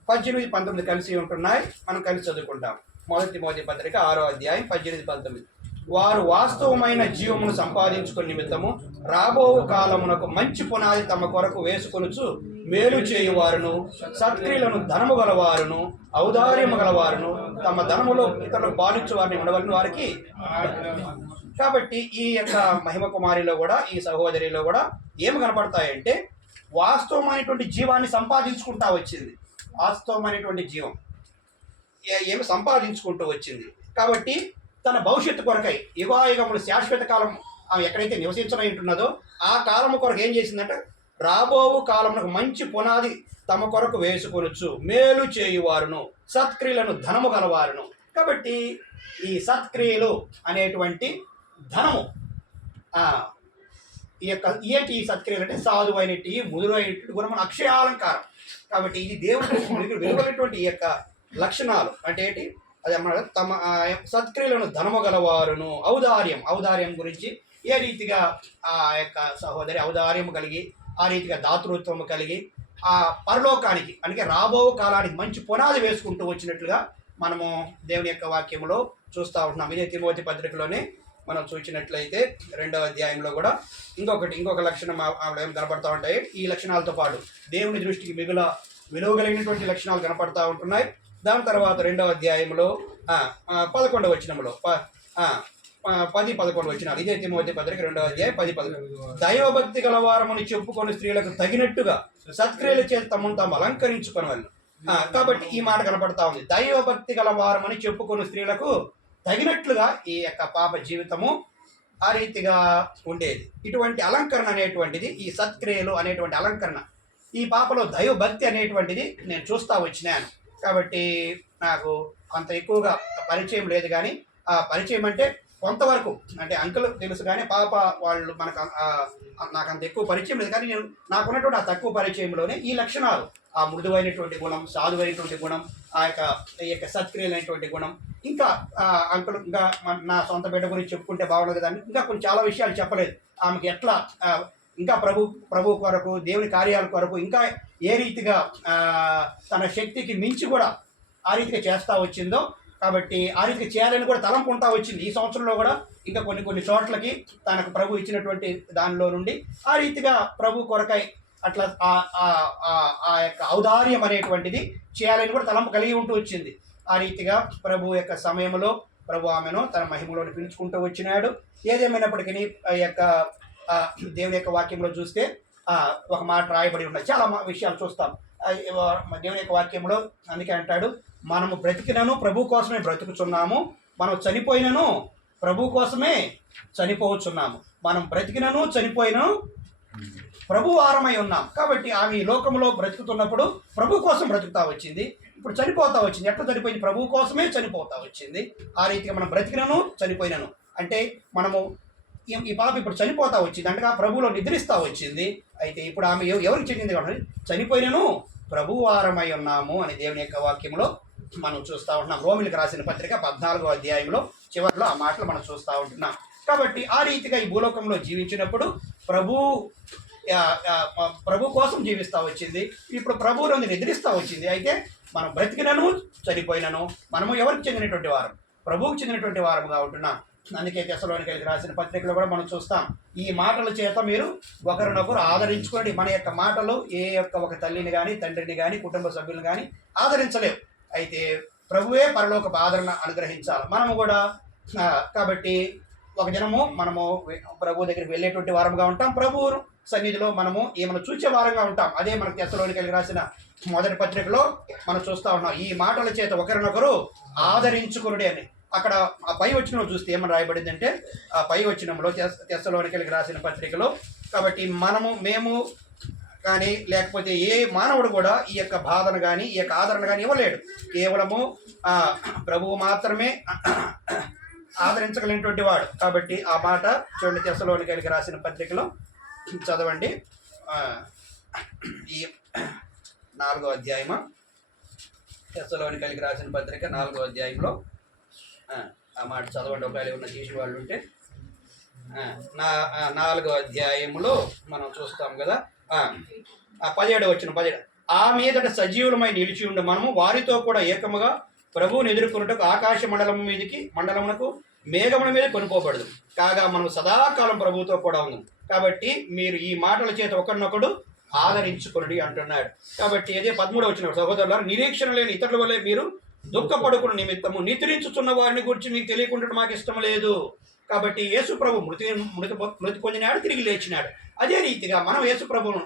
18, 19 కలిసి ఉంటున్నాయి. మనం కలిసి చదువుకుంటాం. మొదటి తిమోతి పత్రిక 6వ అధ్యాయం 18, 19. వారు వాస్తవమైన జీవమును సంపాదించుకుని నిమిత్తము రాబో కాలమునకు మంచి పునాది తమ కొరకు వేసుకొనుచు మేలు చేయువారును, సత్క్రియలను ధనము గలవారును, ఔదార్యము గలవారును, తమ ధనములో ఇతరులకు పాలించు వారిని ఉండవలని వారికి. కాబట్టి ఈ యొక్క మహిమ కుమారిలో కూడా, ఈ సహోదరిలో కూడా ఏమి కనపడతాయంటే వాస్తవమైనటువంటి జీవాన్ని సంపాదించుకుంటా వచ్చింది. వాస్తవమైనటువంటి జీవం ఏమి సంపాదించుకుంటూ వచ్చింది. కాబట్టి తన భవిష్యత్తు కొరకై యుగాయుగములు శాశ్వత కాలం ఎక్కడైతే నివసించనై ఉంటున్నదో ఆ కాలము కొరకు ఏం చేసిందంటే రాబో కాలమునకు మంచి పునాది తమ కొరకు వేసుకొనొచ్చు మేలు చేయువారును, సత్క్రియలను ధనము గలవారును. కాబట్టి ఈ సత్క్రియలు అనేటువంటి ధనము ఈ సత్క్రియలు అంటే సాధువైనటి, ముదురైనటువంటి గుణం, అక్షయాలంకారం. కాబట్టి ఇది దేవుడి విలువైనటువంటి ఈ యొక్క లక్షణాలు. అంటే ఏంటి? అది అన్నమాట, తమ సత్క్రియలను ధనము గలవారును, ఔదార్యం గురించి ఏ రీతిగా ఆ యొక్క సహోదరి ఔదార్యం కలిగి, ఆ రీతిగా దాతృత్వము కలిగి ఆ పరలోకానికి అంటే రాబో కాలానికి మంచి పునాది వేసుకుంటూ వచ్చినట్లుగా మనము దేవుని యొక్క వాక్యంలో చూస్తూ ఉంటున్నాం. ఇదే తిమోతి పత్రికలోనే మనం చూసినట్లయితే 2వ అధ్యాయంలో కూడా ఇంకొక లక్షణం ఏం కనపడతా ఉంటాయి. ఈ లక్షణాలతో పాటు దేవుని దృష్టికి మిగుల విలువ కలిగినటువంటి లక్షణాలు కనపడతా ఉంటున్నాయి. దాని తర్వాత 2వ అధ్యాయంలో 11వ వచనంలో 10-11 వచనాలు. ఇదే తిమోతి పత్రిక 2వ అధ్యాయం 10-11. దైవభక్తి గలవారమని చెప్పుకొని స్త్రీలకు తగినట్టుగా సత్క్రియలు చేసి తమను తాము అలంకరించుకుని వాళ్ళు. కాబట్టి ఈ మాట కనపడతా ఉంది. దైవభక్తి గలవారమని చెప్పుకొని స్త్రీలకు తగినట్లుగా ఈ యొక్క పాప జీవితము ఆ రీతిగా ఉండేది. ఇటువంటి అలంకరణ అనేటువంటిది, ఈ సత్క్రియలు అనేటువంటి అలంకరణ, ఈ పాపలో దైవభక్తి అనేటువంటిది నేను చూస్తూ వచ్చినాను. కాబట్టి నాకు అంత ఎక్కువగా పరిచయం లేదు. కానీ ఆ పరిచయం అంటే కొంతవరకు, అంటే అంకుల్ తెలుసు కానీ పాప వాళ్ళు నాకు అంత ఎక్కువ పరిచయం లేదు. కానీ నాకున్నటువంటి ఆ తక్కువ పరిచయంలోనే ఈ లక్షణాలు, ఆ మృదువైనటువంటి గుణం, సాధువైనటువంటి గుణం, ఈ యొక్క సత్క్రియలైనటువంటి గుణం, ఇంకా అంకుల్ ఇంకా నా సొంత బిడ్డ గురించి చెప్పుకుంటే బాగుండదు కదా, ఇంకా కొన్ని చాలా విషయాలు చెప్పలేదు. ఆమెకి ఎట్లా ఇంకా ప్రభు కొరకు, దేవుని కార్యాల కొరకు ఇంకా ఏ రీతిగా తన శక్తికి మించి కూడా ఆ రీతిగా చేస్తూ వచ్చిందో, కాబట్టి ఆ రీతిగా చేయాలని కూడా తలంపుంటా వచ్చింది. ఈ సంవత్సరంలో కూడా ఇంకా కొన్ని చోట్లకి తనకు ప్రభు ఇచ్చినటువంటి దానిలో నుండి ఆ రీతిగా ప్రభు కొరకై అట్లా ఆ యొక్క ఔదార్యం అనేటువంటిది చేయాలని కూడా తలంపు కలిగి ఉంటూ వచ్చింది. ఆ రీతిగా ప్రభు యొక్క సమయంలో ప్రభు ఆమెను తన మహిమలోని పిలుచుకుంటూ వచ్చినాడు. ఏదేమైనప్పటికీ ఆ యొక్క దేవుని యొక్క వాక్యంలో చూస్తే ఒక మాట రాయబడి ఉన్నాయి. చాలా విషయాలు చూస్తాం దేవుని యొక్క వాక్యంలో. అందుకే అంటాడు, మనము బ్రతికినను ప్రభు కోసమే బ్రతుకుచున్నాము, మనం చనిపోయినను ప్రభు కోసమే చనిపోవచ్చున్నాము. మనం బ్రతికినను చనిపోయినను ప్రభు వారమై ఉన్నాం. కాబట్టి ఆమె ఈ లోకంలో బ్రతుకుతున్నప్పుడు ప్రభు కోసం బ్రతుకుతా వచ్చింది, ఇప్పుడు చనిపోతా వచ్చింది. ఎట్లా చనిపోయింది? ప్రభు కోసమే చనిపోతా వచ్చింది. ఆ రీతిగా మనం బ్రతికినను చనిపోయినను అంటే మనము ఈ పాప ఇప్పుడు చనిపోతా వచ్చింది అంటే ప్రభువులో నిద్రిస్తూ వచ్చింది. అయితే ఇప్పుడు ఆమె ఎవరికి చెందింది కాబట్టి చనిపోయినను ప్రభు వారమై ఉన్నాము అని దేవుని యొక్క వాక్యంలో మనం చూస్తూ ఉంటున్నాం. రోమిలకు రాసిన పత్రిక 14వ అధ్యాయంలో చివరిలో ఆ మాటలు మనం చూస్తూ ఉంటున్నాం. కాబట్టి ఆ రీతిగా ఈ భూలోకంలో జీవించినప్పుడు ప్రభు కోసం జీవిస్తూ వచ్చింది, ఇప్పుడు ప్రభువులో నిద్రిస్తూ వచ్చింది. అయితే మనం బ్రతికినను చనిపోయినను మనము ఎవరికి చెందినటువంటి వారం? ప్రభువుకు చెందినటువంటి వారముగా ఉంటున్నాం. అందుకే తెస్సలోనికైకి రాసిన పత్రికలో కూడా మనం చూస్తాం, ఈ మాటల చేత మీరు ఒకరినొకరు ఆదరించుకోండి. మన యొక్క మాటలు ఏ యొక్క ఒక తల్లిని కానీ, తండ్రిని కానీ, కుటుంబ సభ్యులను కానీ ఆదరించలేవు. అయితే ప్రభువే పరలోకపు ఆదరణ అనుగ్రహించాలి మనము కూడా. కాబట్టి ఒక దినము మనము ప్రభు దగ్గరికి వెళ్ళేటువంటి వారంగా ఉంటాం, ప్రభువు సన్నిధిలో మనము ఏమైనా చూసే వారంగా ఉంటాం. అదే మనకు తెస్సలోనికైకి రాసిన మొదటి పత్రికలో మనం చూస్తూ ఉన్నాం, ఈ మాటల చేత ఒకరినొకరు ఆదరించుకునుడి అని. అక్కడ ఆ పై వచనంలో చూస్తే ఏమని రాయబడింది అంటే, ఆ పై వచనంలో తెస్సలోనికైకి రాసిన పత్రికలో, కాబట్టి మేము కానీ లేకపోతే ఏ మానవుడు కూడా ఈ యొక్క బాధను కానీ ఈ యొక్క ఆదరణ కానీ ఇవ్వలేడు. కేవలము ప్రభువు మాత్రమే ఆదరించగలిగినటువంటి వాడు. కాబట్టి ఆ మాట చూడండి, తెస్సలోనికైలకు రాసిన పత్రికలో చదవండి. ఈ 4వ అధ్యాయము, తెస్సలోనికైలకు రాసిన పత్రిక 4వ అధ్యాయంలో ఆ మాట చదవండి. ఒకవేళ ఉన్న చేసిన వాళ్ళు ఉంటే 4వ అధ్యాయంలో మనం చూస్తాం కదా. 17వ వచనం. ఆ మీదట సజీవులమై నిలిచి ఉండి మనము వారితో కూడా ఏకముగా ప్రభువుని ఎదుర్కొన్నట్టుకు ఆకాశ మండలమునకు మేఘముల మీద కొనుక్కోబడదు. కాగా మనం సదాకాలం ప్రభువుతో కూడా ఉన్నాం. కాబట్టి మీరు ఈ మాటల చేత ఒకరినొకడు ఆదరించుకుని అంటున్నాడు. కాబట్టి అదే 13వ వచనం, సహోదరులారా నిరీక్షణ లేని ఇతరుల వల్లే మీరు దుఃఖపడుకున్న నిమిత్తము నిద్రించుతున్న వారిని గురించి మీకు తెలియకుండా మాకు ఇష్టం లేదు. కాబట్టి యేసు ప్రభు మృతి పొందినాడు, తిరిగి లేచినాడు. అదే రీతిగా మనం యేసు ప్రభువును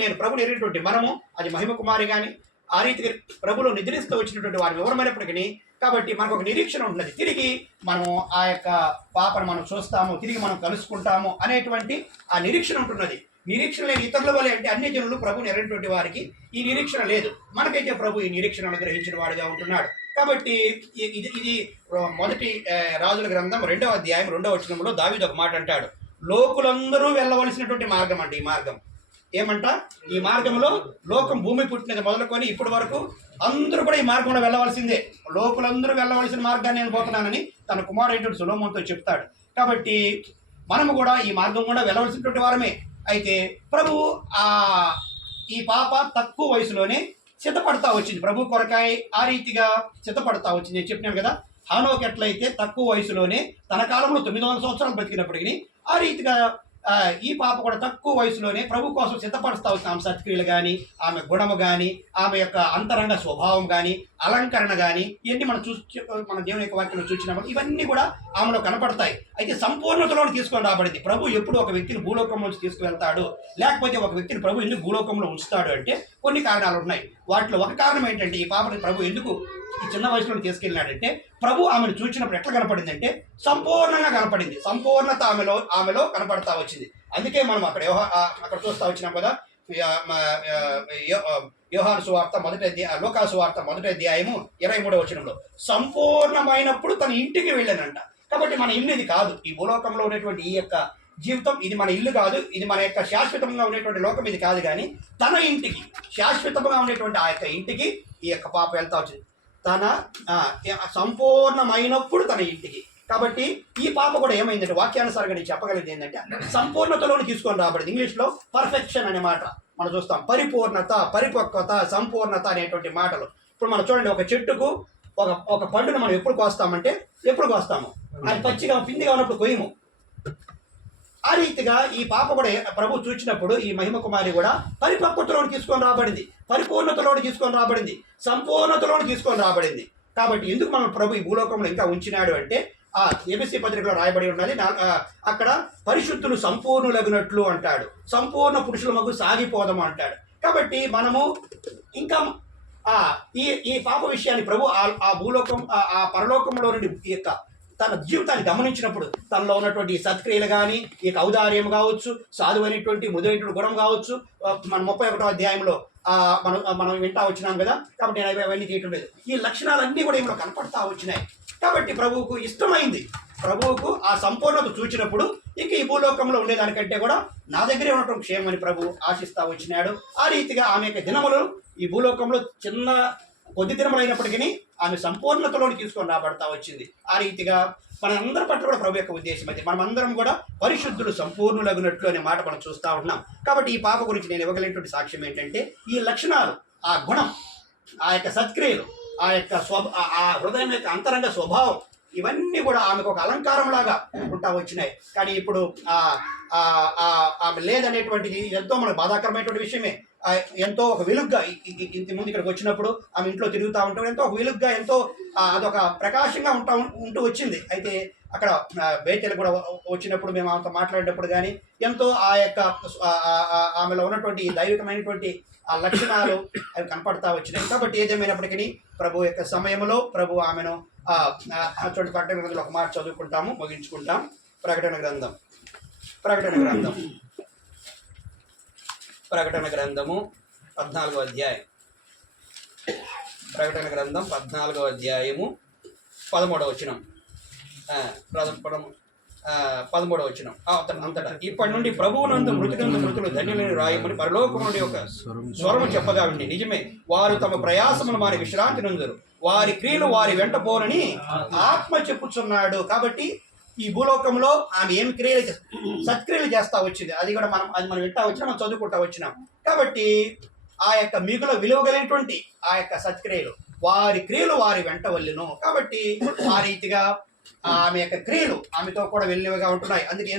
నేను ప్రభుని ఎరిగినటువంటి మనము, అది మహిమ కుమారి కానీ ఆ రీతిగా ప్రభులో నిద్రిస్తూ వచ్చినటువంటి వారి వివరమైనప్పటికీ, కాబట్టి మనకు ఒక నిరీక్షణ ఉంటుంది. తిరిగి మనము ఆ యొక్క పాపను మనం చూస్తాము, తిరిగి మనం కలుసుకుంటాము అనేటువంటి ఆ నిరీక్షణ ఉంటున్నది. నిరీక్షణ లేని ఇతరుల వల్లే అంటే అన్ని జనులు ప్రభుని ఎరిగినటువంటి వారికి ఈ నిరీక్షణ లేదు. మనకైతే ప్రభు ఈ నిరీక్షణ అనుగ్రహించిన వాడిగా ఉంటున్నాడు. కాబట్టి ఇది మొదటి రాజుల గ్రంథం 2వ అధ్యాయం 2వ వచనంలో దావీదు ఒక మాట అంటాడు, లోకులందరూ వెళ్ళవలసినటువంటి మార్గం అంటే ఈ మార్గం ఏమంట, ఈ మార్గంలో లోకం భూమి పుట్టినది మొదలుకొని ఇప్పటి వరకు అందరూ కూడా ఈ మార్గంలో వెళ్ళవలసిందే. లోకులందరూ వెళ్ళవలసిన మార్గాన్ని నేను పోతున్నానని తన కుమారుడైనటువంటి సొలొమోనుతో చెప్తాడు. కాబట్టి మనము కూడా ఈ మార్గం కూడా వెళ్ళవలసినటువంటి వారమే. అయితే ప్రభు ఈ పాప తక్కువ వయసులోనే సిద్ధపడతా వచ్చింది, ప్రభు కొరకాయ ఆ రీతిగా సిద్ధపడతా వచ్చింది. నేను చెప్పినాను కదా, హానోకు ఎట్లయితే తక్కువ వయసులోనే తన కాలంలో 900 సంవత్సరాలు బ్రతికినప్పటికీ ఆ రీతిగా ఈ పాప కూడా తక్కువ వయసులోనే ప్రభు కోసం సిద్ధపరుస్తా వచ్చిన ఆమె సత్క్రియలు కానీ, ఆమె గుణము కానీ, ఆమె యొక్క అంతరంగ స్వభావం కానీ, అలంకరణ కానీ ఇవన్నీ మన దేవుని యొక్క వాక్యంలో చూసినప్పుడు ఇవన్నీ కూడా ఆమెలో కనపడతాయి. అయితే సంపూర్ణతలో తీసుకొని రాబడింది. ప్రభు ఎప్పుడు ఒక వ్యక్తిని భూలోకంలోంచి తీసుకువెళ్తాడు, లేకపోతే ఒక వ్యక్తిని ప్రభు ఎందుకు భూలోకంలో ఉంచుతాడు అంటే కొన్ని కారణాలు ఉన్నాయి. వాటిలో ఒక కారణం ఏంటంటే, ఈ పాపని ప్రభు ఎందుకు ఈ చిన్న వయసులో తీసుకెళ్ళినాడంటే, ప్రభు ఆమెను చూసినప్పుడు ఎట్లా కనపడిందంటే సంపూర్ణంగా కనపడింది. సంపూర్ణత ఆమెలో కనపడతా వచ్చింది. అందుకే మనం అక్కడ చూస్తా వచ్చినాం కదా, యోహాను సువార్త లూకా సువార్త 1వ అధ్యాయము 23వ వచనంలో సంపూర్ణమైనప్పుడు తన ఇంటికి వెళ్ళానంట. కాబట్టి మన ఇల్లు ఇది కాదు, ఈ భూలోకంలో ఉన్నటువంటి ఈ యొక్క జీవితం ఇది మన ఇల్లు కాదు, ఇది మన యొక్క శాశ్వతంగా ఉండేటువంటి లోకం ఇది కాదు. కానీ తన ఇంటికి, శాశ్వతంగా ఉండేటువంటి ఆ యొక్క ఇంటికి ఈ యొక్క పాప వెళ్తా వచ్చింది. తన సంపూర్ణమైనప్పుడు తన ఇంటికి. కాబట్టి ఈ పాప కూడా ఏమైందంటే, వాక్యానుసారంగా నేను చెప్పగలిగింది ఏంటంటే సంపూర్ణతలోని తీసుకొని రాబడింది. ఇంగ్లీష్లో పర్ఫెక్షన్ అనే మాట మనం చూస్తాం. పరిపూర్ణత, పరిపక్వత, సంపూర్ణత అనేటువంటి మాటలు. ఇప్పుడు మనం చూడండి, ఒక చెట్టుకు ఒక పండును మనం ఎప్పుడు కోస్తాము, అది పచ్చిగా పిండిగా ఉన్నప్పుడు కొయ్యము. ఆ రీతిగా ఈ పాప కూడా ప్రభు చూసినప్పుడు ఈ మహిమ కుమారి కూడా పరిపక్వతలోని తీసుకొని రాబడింది, పరిపూర్ణతలోని తీసుకొని రాబడింది, సంపూర్ణతలోని తీసుకొని రాబడింది. కాబట్టి ఎందుకు మనం ప్రభు ఈ భూలోకంలో ఇంకా ఉంచినాడు అంటే, ఎబిసి పత్రికలో రాయబడి ఉన్నది. అక్కడ పరిశుద్ధులు సంపూర్ణులగినట్లు అంటాడు, సంపూర్ణ పురుషుల మగు సాగిపోదము అంటాడు. కాబట్టి మనము ఇంకా ఈ పాప విషయాన్ని ప్రభు ఆ భూలోకం ఆ పరలోకంలో నుండి ఈ యొక్క తన జీవితాన్ని గమనించినప్పుడు తనలో ఉన్నటువంటి సత్క్రియలు కానీ, ఈ ఔదార్యం కావచ్చు, సాధువైనటువంటి ముదైనటువంటి గుణం కావచ్చు, మన 31వ అధ్యాయంలో మనం వింటా వచ్చినాం కదా. కాబట్టి నేను అవన్నీ చేయటం లేదు. ఈ లక్షణాలన్నీ కూడా ఇందులో కనపడతా వచ్చినాయి. కాబట్టి ప్రభువుకు ఇష్టమైంది. ప్రభువుకు ఆ సంపూర్ణత చూచినప్పుడు ఇంక ఈ భూలోకంలో ఉండేదానికంటే కూడా నా దగ్గరే ఉండటం క్షేమని ప్రభు ఆశిస్తా వచ్చినాడు. ఆ రీతిగా ఆమె యొక్క దినములు ఈ భూలోకంలో కొద్ది దినములైనప్పటికీ ఆమె సంపూర్ణతలోని తీసుకొని రాబడతా వచ్చింది. ఆ రీతిగా మనందరి పట్ల కూడా ప్రభు యొక్క ఉద్దేశం అది, మనమందరం కూడా పరిశుద్ధులు సంపూర్ణులగినట్లు అనే మాట మనం చూస్తూ ఉన్నాం. కాబట్టి ఈ పాప గురించి నేను ఇవ్వగలిగినటువంటి సాక్ష్యం ఏంటంటే, ఈ లక్షణాలు, ఆ గుణం, ఆ యొక్క సత్క్రియలు, ఆ యొక్క ఆ హృదయం యొక్క అంతరంగ స్వభావం ఇవన్నీ కూడా ఆమెకు ఒక అలంకారం లాగా ఉంటా వచ్చినాయి. కానీ ఇప్పుడు ఆమె లేదనేటువంటిది ఎంతో మనకు బాధాకరమైనటువంటి విషయమే. ఎంతో ఒక వెలుగ్గా ఇంత ముందు ఇక్కడికి వచ్చినప్పుడు ఆమె ఇంట్లో తిరుగుతూ ఉంటాం, ఎంతో ఒక వెలుగ్గా, ఎంతో అదొక ప్రకాశంగా ఉంటూ వచ్చింది. అయితే అక్కడ బేతెలు కూడా వచ్చినప్పుడు మేము ఆమెతో మాట్లాడేటప్పుడు కానీ ఎంతో ఆ యొక్క ఆమెలో ఉన్నటువంటి దైవికమైనటువంటి ఆ లక్షణాలు అవి కనపడతా వచ్చినాయి. కాబట్టి ఏదేమైనప్పటికీ ప్రభు యొక్క సమయంలో ప్రభు ఆమెను అటువంటి ప్రకటన గ్రంథంలో ఒక మాట చదువుకుంటాము, ముగించుకుంటాం. ప్రకటన గ్రంథం ప్రకటన గ్రంథము 14వ అధ్యాయం. ప్రకటన గ్రంథం 14వ అధ్యాయము 13వ వచనం. 13వ వచనం అంతటా ఇప్పటి నుండి ప్రభువునందు మృతులు ధన్యులని రాయమని పరలోకం నుండి ఒక స్వరము చెప్పగా విండి. నిజమే, వారు తమ ప్రయాసములు వారి విశ్రాంతి నందురు, వారి క్రియలు వారి వెంట పోనని ఆత్మ చెప్పుచున్నాడు. కాబట్టి ఈ భూలోకంలో ఆమె ఏమి క్రియలు సత్క్రియలు చేస్తా వచ్చింది, అది మనం వింటా వచ్చినా, మనం చదువుకుంటా వచ్చినాం. కాబట్టి ఆ యొక్క మిగుల విలువ కలిగినటువంటి ఆ యొక్క సత్క్రియలు, వారి క్రియలు వారి వెంట వెళ్ళును. కాబట్టి ఆ రీతిగా ఆమె యొక్క క్రియలు ఆమెతో కూడా వెళ్ళినవిగా ఉంటున్నాయి. అందుకే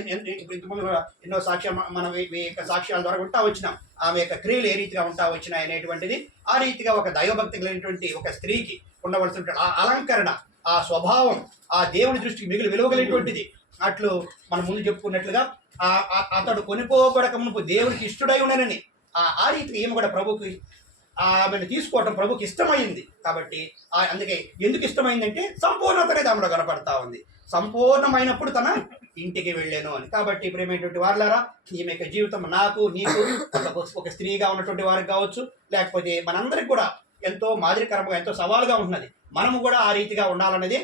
ఎన్నో సాక్ష్యం మనం ఈ యొక్క సాక్ష్యాల ద్వారా ఉంటా వచ్చినాం. ఆమె యొక్క క్రియలు ఏ రీతిగా ఉంటా వచ్చినాయి అనేటువంటిది, ఆ రీతిగా ఒక దైవభక్తి కలిగినటువంటి ఒక స్త్రీకి ఉండవలసిన ఆ అలంకరణ, ఆ స్వభావం, ఆ దేవుని దృష్టికి మిగులు విలువ కలిగినటువంటిది. అట్లు మనం ముందు చెప్పుకున్నట్లుగా అతడు కొనుక్కోబడక మునుపు దేవుడికి ఇష్టడై ఉండనని ఆ రీతిగా ఏమి కూడా ప్రభుకి ఆమెను తీసుకోవటం ప్రభుకి ఇష్టమైంది. కాబట్టి అందుకే ఎందుకు ఇష్టమైందంటే సంపూర్ణత అనేది ఆమెలో కనపడతా ఉంది. సంపూర్ణమైనప్పుడు తన ఇంటికి వెళ్ళాను అని. కాబట్టి ప్రేమైనటువంటి వారులారా, ఈమె యొక్క జీవితం నాకు నీకు ఒక స్త్రీగా ఉన్నటువంటి వారికి కావచ్చు, లేకపోతే మనందరికి కూడా ఎంతో మాదిరికరంగా ఎంతో సవాలుగా ఉంటున్నది. మనము కూడా ఆ రీతిగా ఉండాలనేది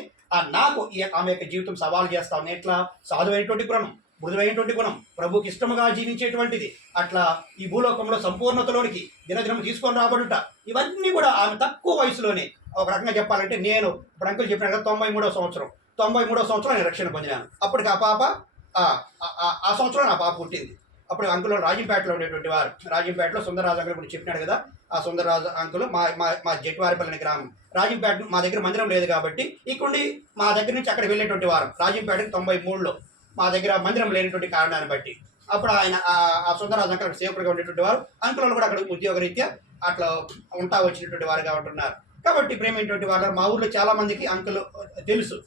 నాకు ఆమె యొక్క జీవితం సవాలు చేస్తా ఉంది. ఎట్లా సాధువైనటువంటి గుణం, మృదువైనటువంటి గుణం, ప్రభుకి ఇష్టముగా జీవించేటువంటిది, అట్లా ఈ భూలోకంలో సంపూర్ణతలోనికి దినదినం తీసుకొని రాబడుట, ఇవన్నీ కూడా ఆమె తక్కువ వయసులోనే. ఒక రకంగా చెప్పాలంటే నేను ఇప్పుడు అంకుల్ చెప్పినట్టుగా 93వ సంవత్సరం నేను రక్షణ పొందినాను. అప్పటికి ఆ పాప ఆ సంవత్సరం నా పాప పుట్టింది. అప్పుడు అంకుల్ రాజంపేటలో ఉండేటువంటి వారు, రాజంపేటలో సుందరరాజు అంకుల్ ఇప్పుడు చెప్పినాడు కదా, ఆ సుందరరాజు అంకుల్ మా జట్వారిపల్లి గ్రామం. రాజంపేట మా దగ్గర మందిరం లేదు కాబట్టి ఇక్కడి మా దగ్గర నుంచి అక్కడ వెళ్ళేటువంటి వారు. రాజంపేటకి 93లో మా దగ్గర మందిరం లేనటువంటి కారణాన్ని బట్టి అప్పుడు ఆయన ఆ సుందరరాజు అంకుల్ అక్కడ సేవకుడిగా ఉండేటువంటి వారు, అంకుల్ కూడా అక్కడ ఉద్యోగరీత్యా అట్లా ఉంటా వచ్చినటువంటి వారుగా ఉంటున్నారు. కాబట్టి ప్రేమైనటువంటి వారు మా ఊర్లో చాలా మందికి అంకుల్ తెలుసు,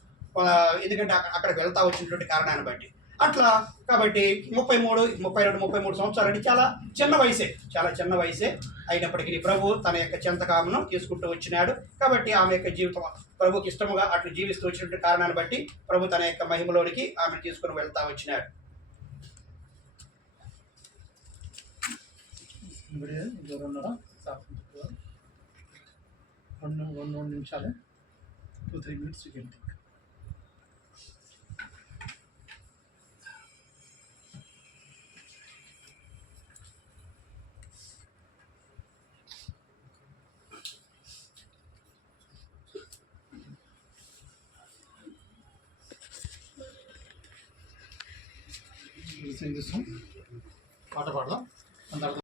ఎందుకంటే అక్కడికి వెళ్తా వచ్చినటువంటి కారణాన్ని బట్టి అట్లా. కాబట్టి 33 సంవత్సరాలు చాలా చిన్న వయసే అయినప్పటికీ ప్రభు తన యొక్క చెంతకామను తీసుకుంటూ వచ్చినాడు. కాబట్టి ఆమె యొక్క జీవితం ప్రభుకి ఇష్టముగా అట్లు జీవిస్తూ వచ్చినటువంటి కారణాన్ని బట్టి ప్రభు తన యొక్క మహిమలోనికి ఆమెను తీసుకుని వెళ్తా వచ్చినాడు. రెండు నిమిషాలే, 2-3 minutes you can take. పాట పాడదాం.